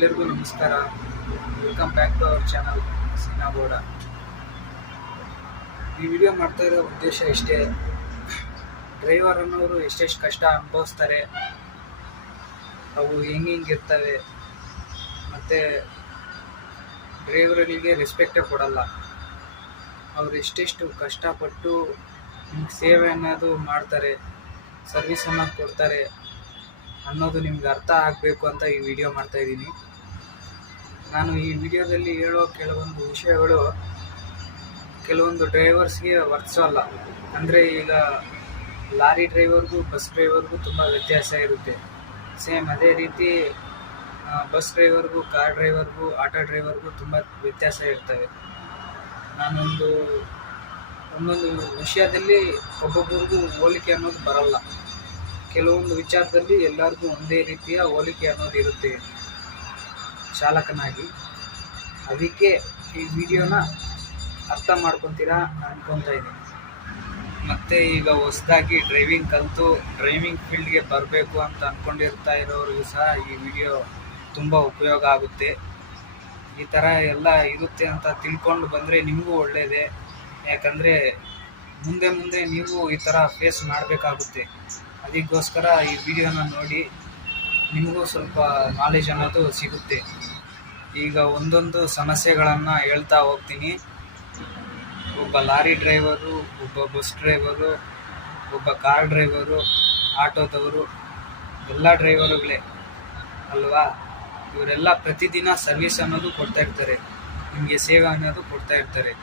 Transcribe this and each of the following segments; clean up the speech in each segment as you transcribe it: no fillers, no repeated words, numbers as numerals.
ಎಲ್ಲರಿಗೂ ನಮಸ್ಕಾರ. Welcome back to our channel Sinagoda. ಈ ವಿಡಿಯೋ ಮಾಡ್ತಾ ಇರೋ ಉದ್ದೇಶ ಇಷ್ಟೇ. ಡ್ರೈವರ್ ಅನ್ನೋರು ಎಷ್ಟೆಷ್ಟು ಕಷ್ಟ ಅನುಭವಿಸ್ತಾರೆ, ಅವು ಹೆಂಗಿರ್ತವೆ, ಮತ್ತು ಡ್ರೈವರ್ಗಳಿಗೆ ರೆಸ್ಪೆಕ್ಟೇ ಕೊಡಲ್ಲ. ಅವ್ರು ಎಷ್ಟೆಷ್ಟು ಕಷ್ಟಪಟ್ಟು ನಿಮ್ಗೆ ಸೇವೆ ಅನ್ನೋದು ಮಾಡ್ತಾರೆ, ಸರ್ವಿಸ್ ಅನ್ನೋದು ಕೊಡ್ತಾರೆ ಅನ್ನೋದು ನಿಮ್ಗೆ ಅರ್ಥ ಆಗಬೇಕು ಅಂತ ಈ ವಿಡಿಯೋ ಮಾಡ್ತಾಯಿದ್ದೀನಿ. ನಾನು ಈ ವಿಡಿಯೋದಲ್ಲಿ ಹೇಳೋ ಕೆಲವೊಂದು ವಿಷಯಗಳು ಕೆಲವೊಂದು ಡ್ರೈವರ್ಸ್ಗೆ ವರ್ತಿಸೋಲ್ಲ. ಅಂದರೆ ಈಗ ಲಾರಿ ಡ್ರೈವರ್ಗೂ ಬಸ್ ಡ್ರೈವರ್ಗೂ ತುಂಬ ವ್ಯತ್ಯಾಸ ಇರುತ್ತೆ. ಸೇಮ್ ಅದೇ ರೀತಿ ಬಸ್ ಡ್ರೈವರ್ಗೂ, ಕಾರ್ ಡ್ರೈವರ್ಗೂ, ಆಟೋ ಡ್ರೈವರ್ಗೂ ತುಂಬ ವ್ಯತ್ಯಾಸ ಇರ್ತವೆ. ಒಂದೊಂದು ವಿಷಯದಲ್ಲಿ ಒಬ್ಬೊಬ್ಬರಿಗೂ ಹೋಲಿಕೆ ಅನ್ನೋದು ಬರಲ್ಲ. ಕೆಲವೊಂದು ವಿಚಾರದಲ್ಲಿ ಎಲ್ಲರಿಗೂ ಒಂದೇ ರೀತಿಯ ಹೋಲಿಕೆ ಅನ್ನೋದು ಇರುತ್ತೆ ಚಾಲಕನಾಗಿ. ಅದಕ್ಕೆ ಈ ವಿಡಿಯೋನ ಅರ್ಥ ಮಾಡ್ಕೊತೀರಾ ಅನ್ಕೊತಾ ಇದ್ದೀನಿ. ಮತ್ತು ಈಗ ಹೊಸದಾಗಿ ಡ್ರೈವಿಂಗ್ ಕಲಿತು ಡ್ರೈವಿಂಗ್ ಫೀಲ್ಡ್ಗೆ ಬರಬೇಕು ಅಂತ ಅಂದ್ಕೊಂಡಿರ್ತಾ ಇರೋರಿಗೂ ಸಹ ಈ ವಿಡಿಯೋ ತುಂಬ ಉಪಯೋಗ ಆಗುತ್ತೆ. ಈ ಥರ ಎಲ್ಲ ಇರುತ್ತೆ ಅಂತ ತಿಳ್ಕೊಂಡು ಬಂದರೆ ನಿಮಗೂ ಒಳ್ಳೆಯದೇ. ಯಾಕಂದರೆ ಮುಂದೆ ನೀವು ಈ ಥರ ಫೇಸ್ ಮಾಡಬೇಕಾಗುತ್ತೆ. ಅದಕ್ಕೋಸ್ಕರ ಈ ವಿಡಿಯೋನ ನೋಡಿ ನಿಮಗೂ ಸ್ವಲ್ಪ ನಾಲೆಜ್ ಅನ್ನೋದು ಸಿಗುತ್ತೆ. ಈಗ ಒಂದೊಂದು ಸಮಸ್ಯೆಗಳನ್ನು ಹೇಳ್ತಾ ಹೋಗ್ತೀನಿ. ಒಬ್ಬ ಲಾರಿ ಡ್ರೈವರು, ಒಬ್ಬ ಬಸ್ ಡ್ರೈವರು, ಒಬ್ಬ ಕಾರ್ ಡ್ರೈವರು, ಆಟೋದವರು ಎಲ್ಲ ಡ್ರೈವರುಗಳೇ ಅಲ್ವಾ. ಇವರೆಲ್ಲ ಪ್ರತಿದಿನ ಸರ್ವಿಸ್ ಅನ್ನೋದು ಕೊಡ್ತಾ ಇರ್ತಾರೆ, ನಿಮಗೆ ಸೇವೆ ಅನ್ನೋದು ಕೊಡ್ತಾ ಇರ್ತಾರೆ.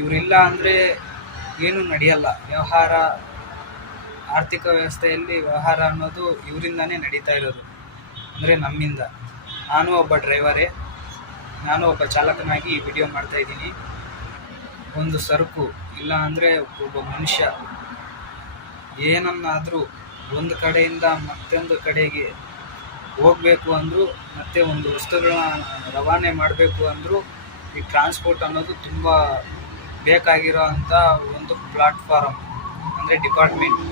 ಇವರಿಲ್ಲ ಅಂದರೆ ಏನೂ ನಡೆಯಲ್ಲ. ಆರ್ಥಿಕ ವ್ಯವಸ್ಥೆಯಲ್ಲಿ ವ್ಯವಹಾರ ಅನ್ನೋದು ಇವರಿಂದನೇ ನಡೀತಾ ಇರೋದು, ಅಂದರೆ ನಮ್ಮಿಂದ. ನಾನು ಒಬ್ಬ ಡ್ರೈವರೇ, ನಾನು ಒಬ್ಬ ಚಾಲಕನಾಗಿ ಈ ವಿಡಿಯೋ ಮಾಡ್ತಾಯಿದ್ದೀನಿ. ಒಂದು ಸರಕು ಇಲ್ಲ ಅಂದರೆ ಒಬ್ಬ ಮನುಷ್ಯ ಏನನ್ನಾದರೂ ಒಂದು ಕಡೆಯಿಂದ ಮತ್ತೊಂದು ಕಡೆಗೆ ಹೋಗಬೇಕು ಅಂದರೂ, ಮತ್ತು ಒಂದು ವಸ್ತುಗಳನ್ನ ರವಾನೆ ಮಾಡಬೇಕು ಅಂದರೂ ಈ ಟ್ರಾನ್ಸ್ಪೋರ್ಟ್ ಅನ್ನೋದು ತುಂಬ ಬೇಕಾಗಿರೋ ಅಂಥ ಒಂದು ಪ್ಲಾಟ್ಫಾರಮ್, ಅಂದರೆ ಡಿಪಾರ್ಟ್ಮೆಂಟ್.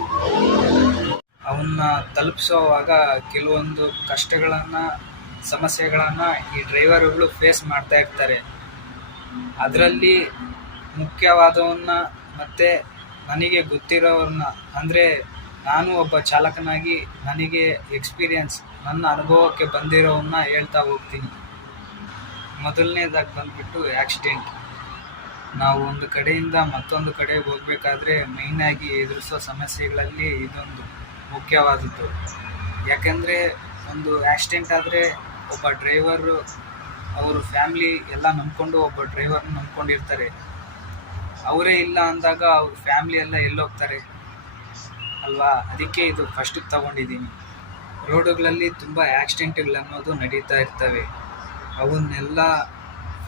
ಅವನ್ನ ತಲುಪಿಸೋವಾಗ ಕೆಲವೊಂದು ಕಷ್ಟಗಳನ್ನು, ಸಮಸ್ಯೆಗಳನ್ನು ಈ ಡ್ರೈವರ್ಗಳು ಫೇಸ್ ಮಾಡ್ತಾ ಇರ್ತಾರೆ. ಅದರಲ್ಲಿ ಮುಖ್ಯವಾದವನ್ನ ಮತ್ತು ನನಗೆ ಗೊತ್ತಿರೋರನ್ನ, ಅಂದರೆ ನಾನು ಒಬ್ಬ ಚಾಲಕನಾಗಿ ನನಗೆ ಎಕ್ಸ್ಪೀರಿಯನ್ಸ್, ನನ್ನ ಅನುಭವಕ್ಕೆ ಬಂದಿರೋವನ್ನ ಹೇಳ್ತಾ ಹೋಗ್ತೀನಿ. ಮೊದಲನೇದಾಗಿ ಬಂದುಬಿಟ್ಟು ಆಕ್ಸಿಡೆಂಟ್. ನಾವು ಒಂದು ಕಡೆಯಿಂದ ಮತ್ತೊಂದು ಕಡೆಗೆ ಹೋಗಬೇಕಾದ್ರೆ ಮೇಯ್ನಾಗಿ ಎದುರಿಸೋ ಸಮಸ್ಯೆಗಳಲ್ಲಿ ಇದೊಂದು ಮುಖ್ಯವಾದದ್ದು. ಯಾಕೆಂದರೆ ಒಂದು ಆಕ್ಸಿಡೆಂಟ್ ಆದರೆ ಒಬ್ಬ ಡ್ರೈವರು ಅವ್ರ ಫ್ಯಾಮ್ಲಿ ಎಲ್ಲ ನಂಬ್ಕೊಂಡು ಒಬ್ಬ ಡ್ರೈವರ್ನ ನಂಬ್ಕೊಂಡಿರ್ತಾರೆ. ಅವರೇ ಇಲ್ಲ ಅಂದಾಗ ಅವ್ರ ಫ್ಯಾಮ್ಲಿ ಎಲ್ಲ ಎಲ್ಲೋಗ್ತಾರೆ ಅಲ್ವಾ. ಅದಕ್ಕೆ ಇದು ಫಸ್ಟಿಗೆ ತಗೊಂಡಿದ್ದೀನಿ. ರೋಡುಗಳಲ್ಲಿ ತುಂಬ ಆಕ್ಸಿಡೆಂಟ್ಗಳನ್ನೋದು ನಡೀತಾ ಇರ್ತವೆ. ಅವನ್ನೆಲ್ಲ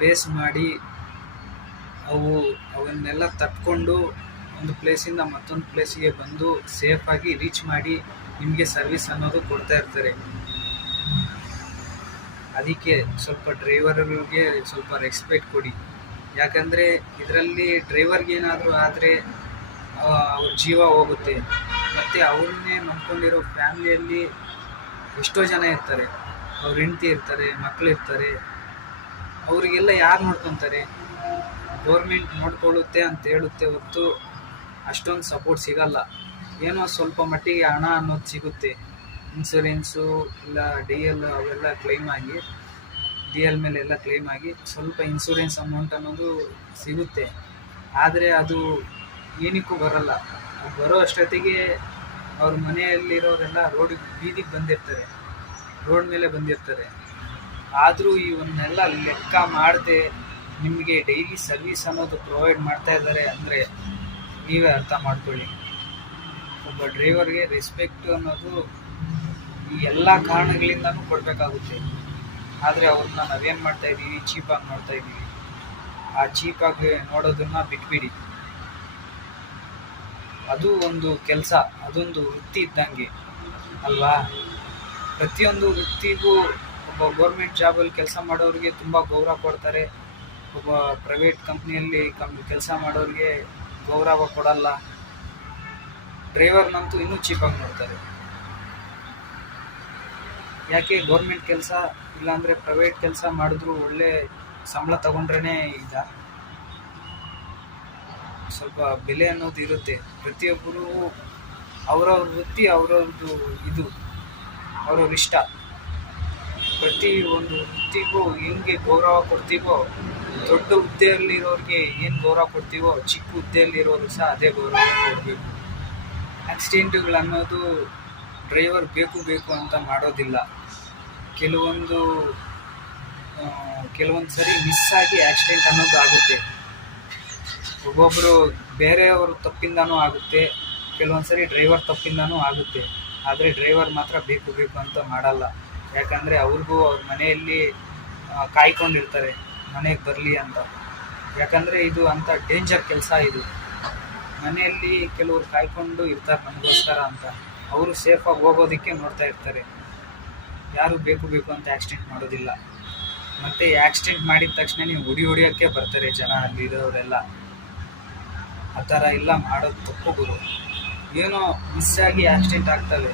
ಫೇಸ್ ಮಾಡಿ ಅವನ್ನೆಲ್ಲ ತಟ್ಕೊಂಡು ಒಂದು ಪ್ಲೇಸಿಂದ ಮತ್ತೊಂದು ಪ್ಲೇಸಿಗೆ ಬಂದು ಸೇಫಾಗಿ ರೀಚ್ ಮಾಡಿ ನಿಮಗೆ ಸರ್ವಿಸ್ ಅನ್ನೋದು ಕೊಡ್ತಾ ಇರ್ತಾರೆ. ಅದಕ್ಕೆ ಸ್ವಲ್ಪ ಡ್ರೈವರ್ಗಳಿಗೆ ಸ್ವಲ್ಪ ರೆಸ್ಪೆಕ್ಟ್ ಕೊಡಿ. ಯಾಕಂದರೆ ಇದರಲ್ಲಿ ಡ್ರೈವರ್ಗೇನಾದರೂ ಆದರೆ ಅವ್ರ ಜೀವ ಹೋಗುತ್ತೆ. ಮತ್ತು ಅವ್ರನ್ನೇ ನಂಬ್ಕೊಂಡಿರೋ ಫ್ಯಾಮ್ಲಿಯಲ್ಲಿ ಎಷ್ಟೋ ಜನ ಇರ್ತಾರೆ. ಅವ್ರ ಹೆಂಡ್ತಿ ಇರ್ತಾರೆ, ಮಕ್ಕಳಿರ್ತಾರೆ. ಅವರಿಗೆಲ್ಲ ಯಾರು ನೋಡ್ಕೊತಾರೆ? ಗೌರ್ಮೆಂಟ್ ನೋಡ್ಕೊಳ್ಳುತ್ತೆ ಅಂತ ಹೇಳುತ್ತೆ ಹೊರತು ಅಷ್ಟೊಂದು ಸಪೋರ್ಟ್ ಸಿಗಲ್ಲ. ಏನೋ ಸ್ವಲ್ಪ ಮಟ್ಟಿಗೆ ಹಣ ಅನ್ನೋದು ಸಿಗುತ್ತೆ. ಇನ್ಸೂರೆನ್ಸು ಇಲ್ಲ DL ಅವೆಲ್ಲ ಕ್ಲೈಮ್ ಆಗಿ, DL ಮೇಲೆಲ್ಲ ಕ್ಲೈಮ್ ಆಗಿ ಸ್ವಲ್ಪ ಇನ್ಸೂರೆನ್ಸ್ ಅಮೌಂಟ್ ಅನ್ನೋದು ಸಿಗುತ್ತೆ. ಆದರೆ ಅದು ಏನಕ್ಕೂ ಬರಲ್ಲ. ಬರೋ ಅಷ್ಟೊತ್ತಿಗೆ ಅವ್ರ ಮನೆಯಲ್ಲಿರೋರೆಲ್ಲ ಬೀದಿಗೆ ಬಂದಿರ್ತಾರೆ, ರೋಡ್ ಮೇಲೆ ಬಂದಿರ್ತಾರೆ. ಆದರೂ ಇವನ್ನೆಲ್ಲ ಲೆಕ್ಕ ಮಾಡದೆ ನಿಮಗೆ ಡೈಲಿ ಸರ್ವಿಸ್ ಅನ್ನೋದು ಪ್ರೊವೈಡ್ ಮಾಡ್ತಾ ಇದ್ದಾರೆ ಅಂದರೆ ನೀವೇ ಅರ್ಥ ಮಾಡ್ಕೊಳ್ಳಿ. ಒಬ್ಬ ಡ್ರೈವರ್ಗೆ ರೆಸ್ಪೆಕ್ಟ್ ಅನ್ನೋದು ಈ ಎಲ್ಲ ಕಾರಣಗಳಿಂದನೂ ಕೊಡಬೇಕಾಗುತ್ತೆ. ಆದರೆ ಅವ್ರನ್ನ ನಾವೇನು ಮಾಡ್ತಾಯಿದ್ದೀವಿ, ಚೀಪಾಗಿ ನೋಡ್ತಾ ಇದ್ದೀವಿ. ಆ ಚೀಪಾಗಿ ನೋಡೋದನ್ನು ಬಿಟ್ಬಿಡಿ. ಅದು ಒಂದು ಕೆಲಸ, ಅದೊಂದು ವೃತ್ತಿ ಇದ್ದಂಗೆ ಅಲ್ವಾ. ಪ್ರತಿಯೊಂದು ವೃತ್ತಿಗೂ ಒಬ್ಬ ಗೌರ್ಮೆಂಟ್ ಜಾಬಲ್ಲಿ ಕೆಲಸ ಮಾಡೋರಿಗೆ ತುಂಬ ಗೌರವ ಕೊಡ್ತಾರೆ. ಒಬ್ಬ ಪ್ರೈವೇಟ್ ಕಂಪ್ನಿಯಲ್ಲಿ ಕೆಲಸ ಮಾಡೋರಿಗೆ ಗೌರವ ಕೊಡಲ್ಲ. ಡ್ರೈವರ್ನಂತೂ ಇನ್ನೂ ಚೀಪಾಗಿ ನೋಡ್ತಾರೆ. ಯಾಕೆ ಗೌರ್ಮೆಂಟ್ ಕೆಲಸ ಇಲ್ಲಾಂದರೆ ಪ್ರೈವೇಟ್ ಕೆಲಸ ಮಾಡಿದ್ರು ಒಳ್ಳೆ ಸಂಬಳ ತಗೊಂಡ್ರೇ ಸ್ವಲ್ಪ ಬೆಲೆ ಅನ್ನೋದು ಇರುತ್ತೆ. ಪ್ರತಿಯೊಬ್ಬರು ಅವರವ್ರ ವೃತ್ತಿ ಅವ್ರವ್ರದ್ದು ಇದು ಅವ್ರವ್ರ ಇಷ್ಟ. ಪ್ರತಿ ಒಂದು ವೃತ್ತಿಗೂ ಹೆಂಗೆ ಗೌರವ ಕೊಡ್ತೀವೋ, ದೊಡ್ಡ ಹುದ್ದೆಯಲ್ಲಿರೋರಿಗೆ ಏನು ಗೌರವ ಕೊಡ್ತೀವೋ ಚಿಕ್ಕ ಹುದ್ದೆಯಲ್ಲಿರೋರು ಸಹ ಅದೇ ಗೌರವ ಕೊಡಬೇಕು. ಆಕ್ಸಿಡೆಂಟ್ಗಳು ಅನ್ನೋದು ಡ್ರೈವರ್ ಬೇಕು ಅಂತ ಮಾಡೋದಿಲ್ಲ. ಕೆಲವೊಂದು ಸರಿ ಮಿಸ್ ಆಗಿ ಆಕ್ಸಿಡೆಂಟ್ ಅನ್ನೋದು ಆಗುತ್ತೆ. ಒಬ್ಬೊಬ್ಬರು ಬೇರೆಯವರು ತಪ್ಪಿಂದನೂ ಆಗುತ್ತೆ, ಕೆಲವೊಂದು ಸರಿ ಡ್ರೈವರ್ ತಪ್ಪಿಂದನೂ ಆಗುತ್ತೆ. ಆದರೆ ಡ್ರೈವರ್ ಮಾತ್ರ ಬೇಕು ಅಂತ ಮಾಡಲ್ಲ. ಯಾಕಂದರೆ ಅವ್ರಿಗೂ ಅವ್ರ ಮನೆಯಲ್ಲಿ ಕಾಯ್ಕೊಂಡಿರ್ತಾರೆ ಮನೆಗೆ ಬರಲಿ ಅಂತ. ಯಾಕಂದರೆ ಇದು ಅಂಥ ಡೇಂಜರ್ ಕೆಲಸ. ಇದು ಮನೆಯಲ್ಲಿ ಕೆಲವರು ಕಾಯ್ಕೊಂಡು ಇರ್ತಾರೆ ನಮಗೋಸ್ಕರ ಅಂತ. ಅವರು ಸೇಫಾಗಿ ಹೋಗೋದಕ್ಕೆ ನೋಡ್ತಾ ಇರ್ತಾರೆ. ಯಾರು ಬೇಕು ಅಂತ ಆಕ್ಸಿಡೆಂಟ್ ಮಾಡೋದಿಲ್ಲ. ಮತ್ತು ಆಕ್ಸಿಡೆಂಟ್ ಮಾಡಿದ ತಕ್ಷಣ ನೀವು ಹೊಡಿಯೋಕ್ಕೆ ಬರ್ತಾರೆ ಜನ ಅಲ್ಲಿರೋರೆಲ್ಲ. ಆ ಥರ ಎಲ್ಲ ಮಾಡೋದು ತಪ್ಪು ಗುರು. ಏನೋ ಮಿಸ್ ಆಗಿ ಆಕ್ಸಿಡೆಂಟ್ ಆಗ್ತವೆ,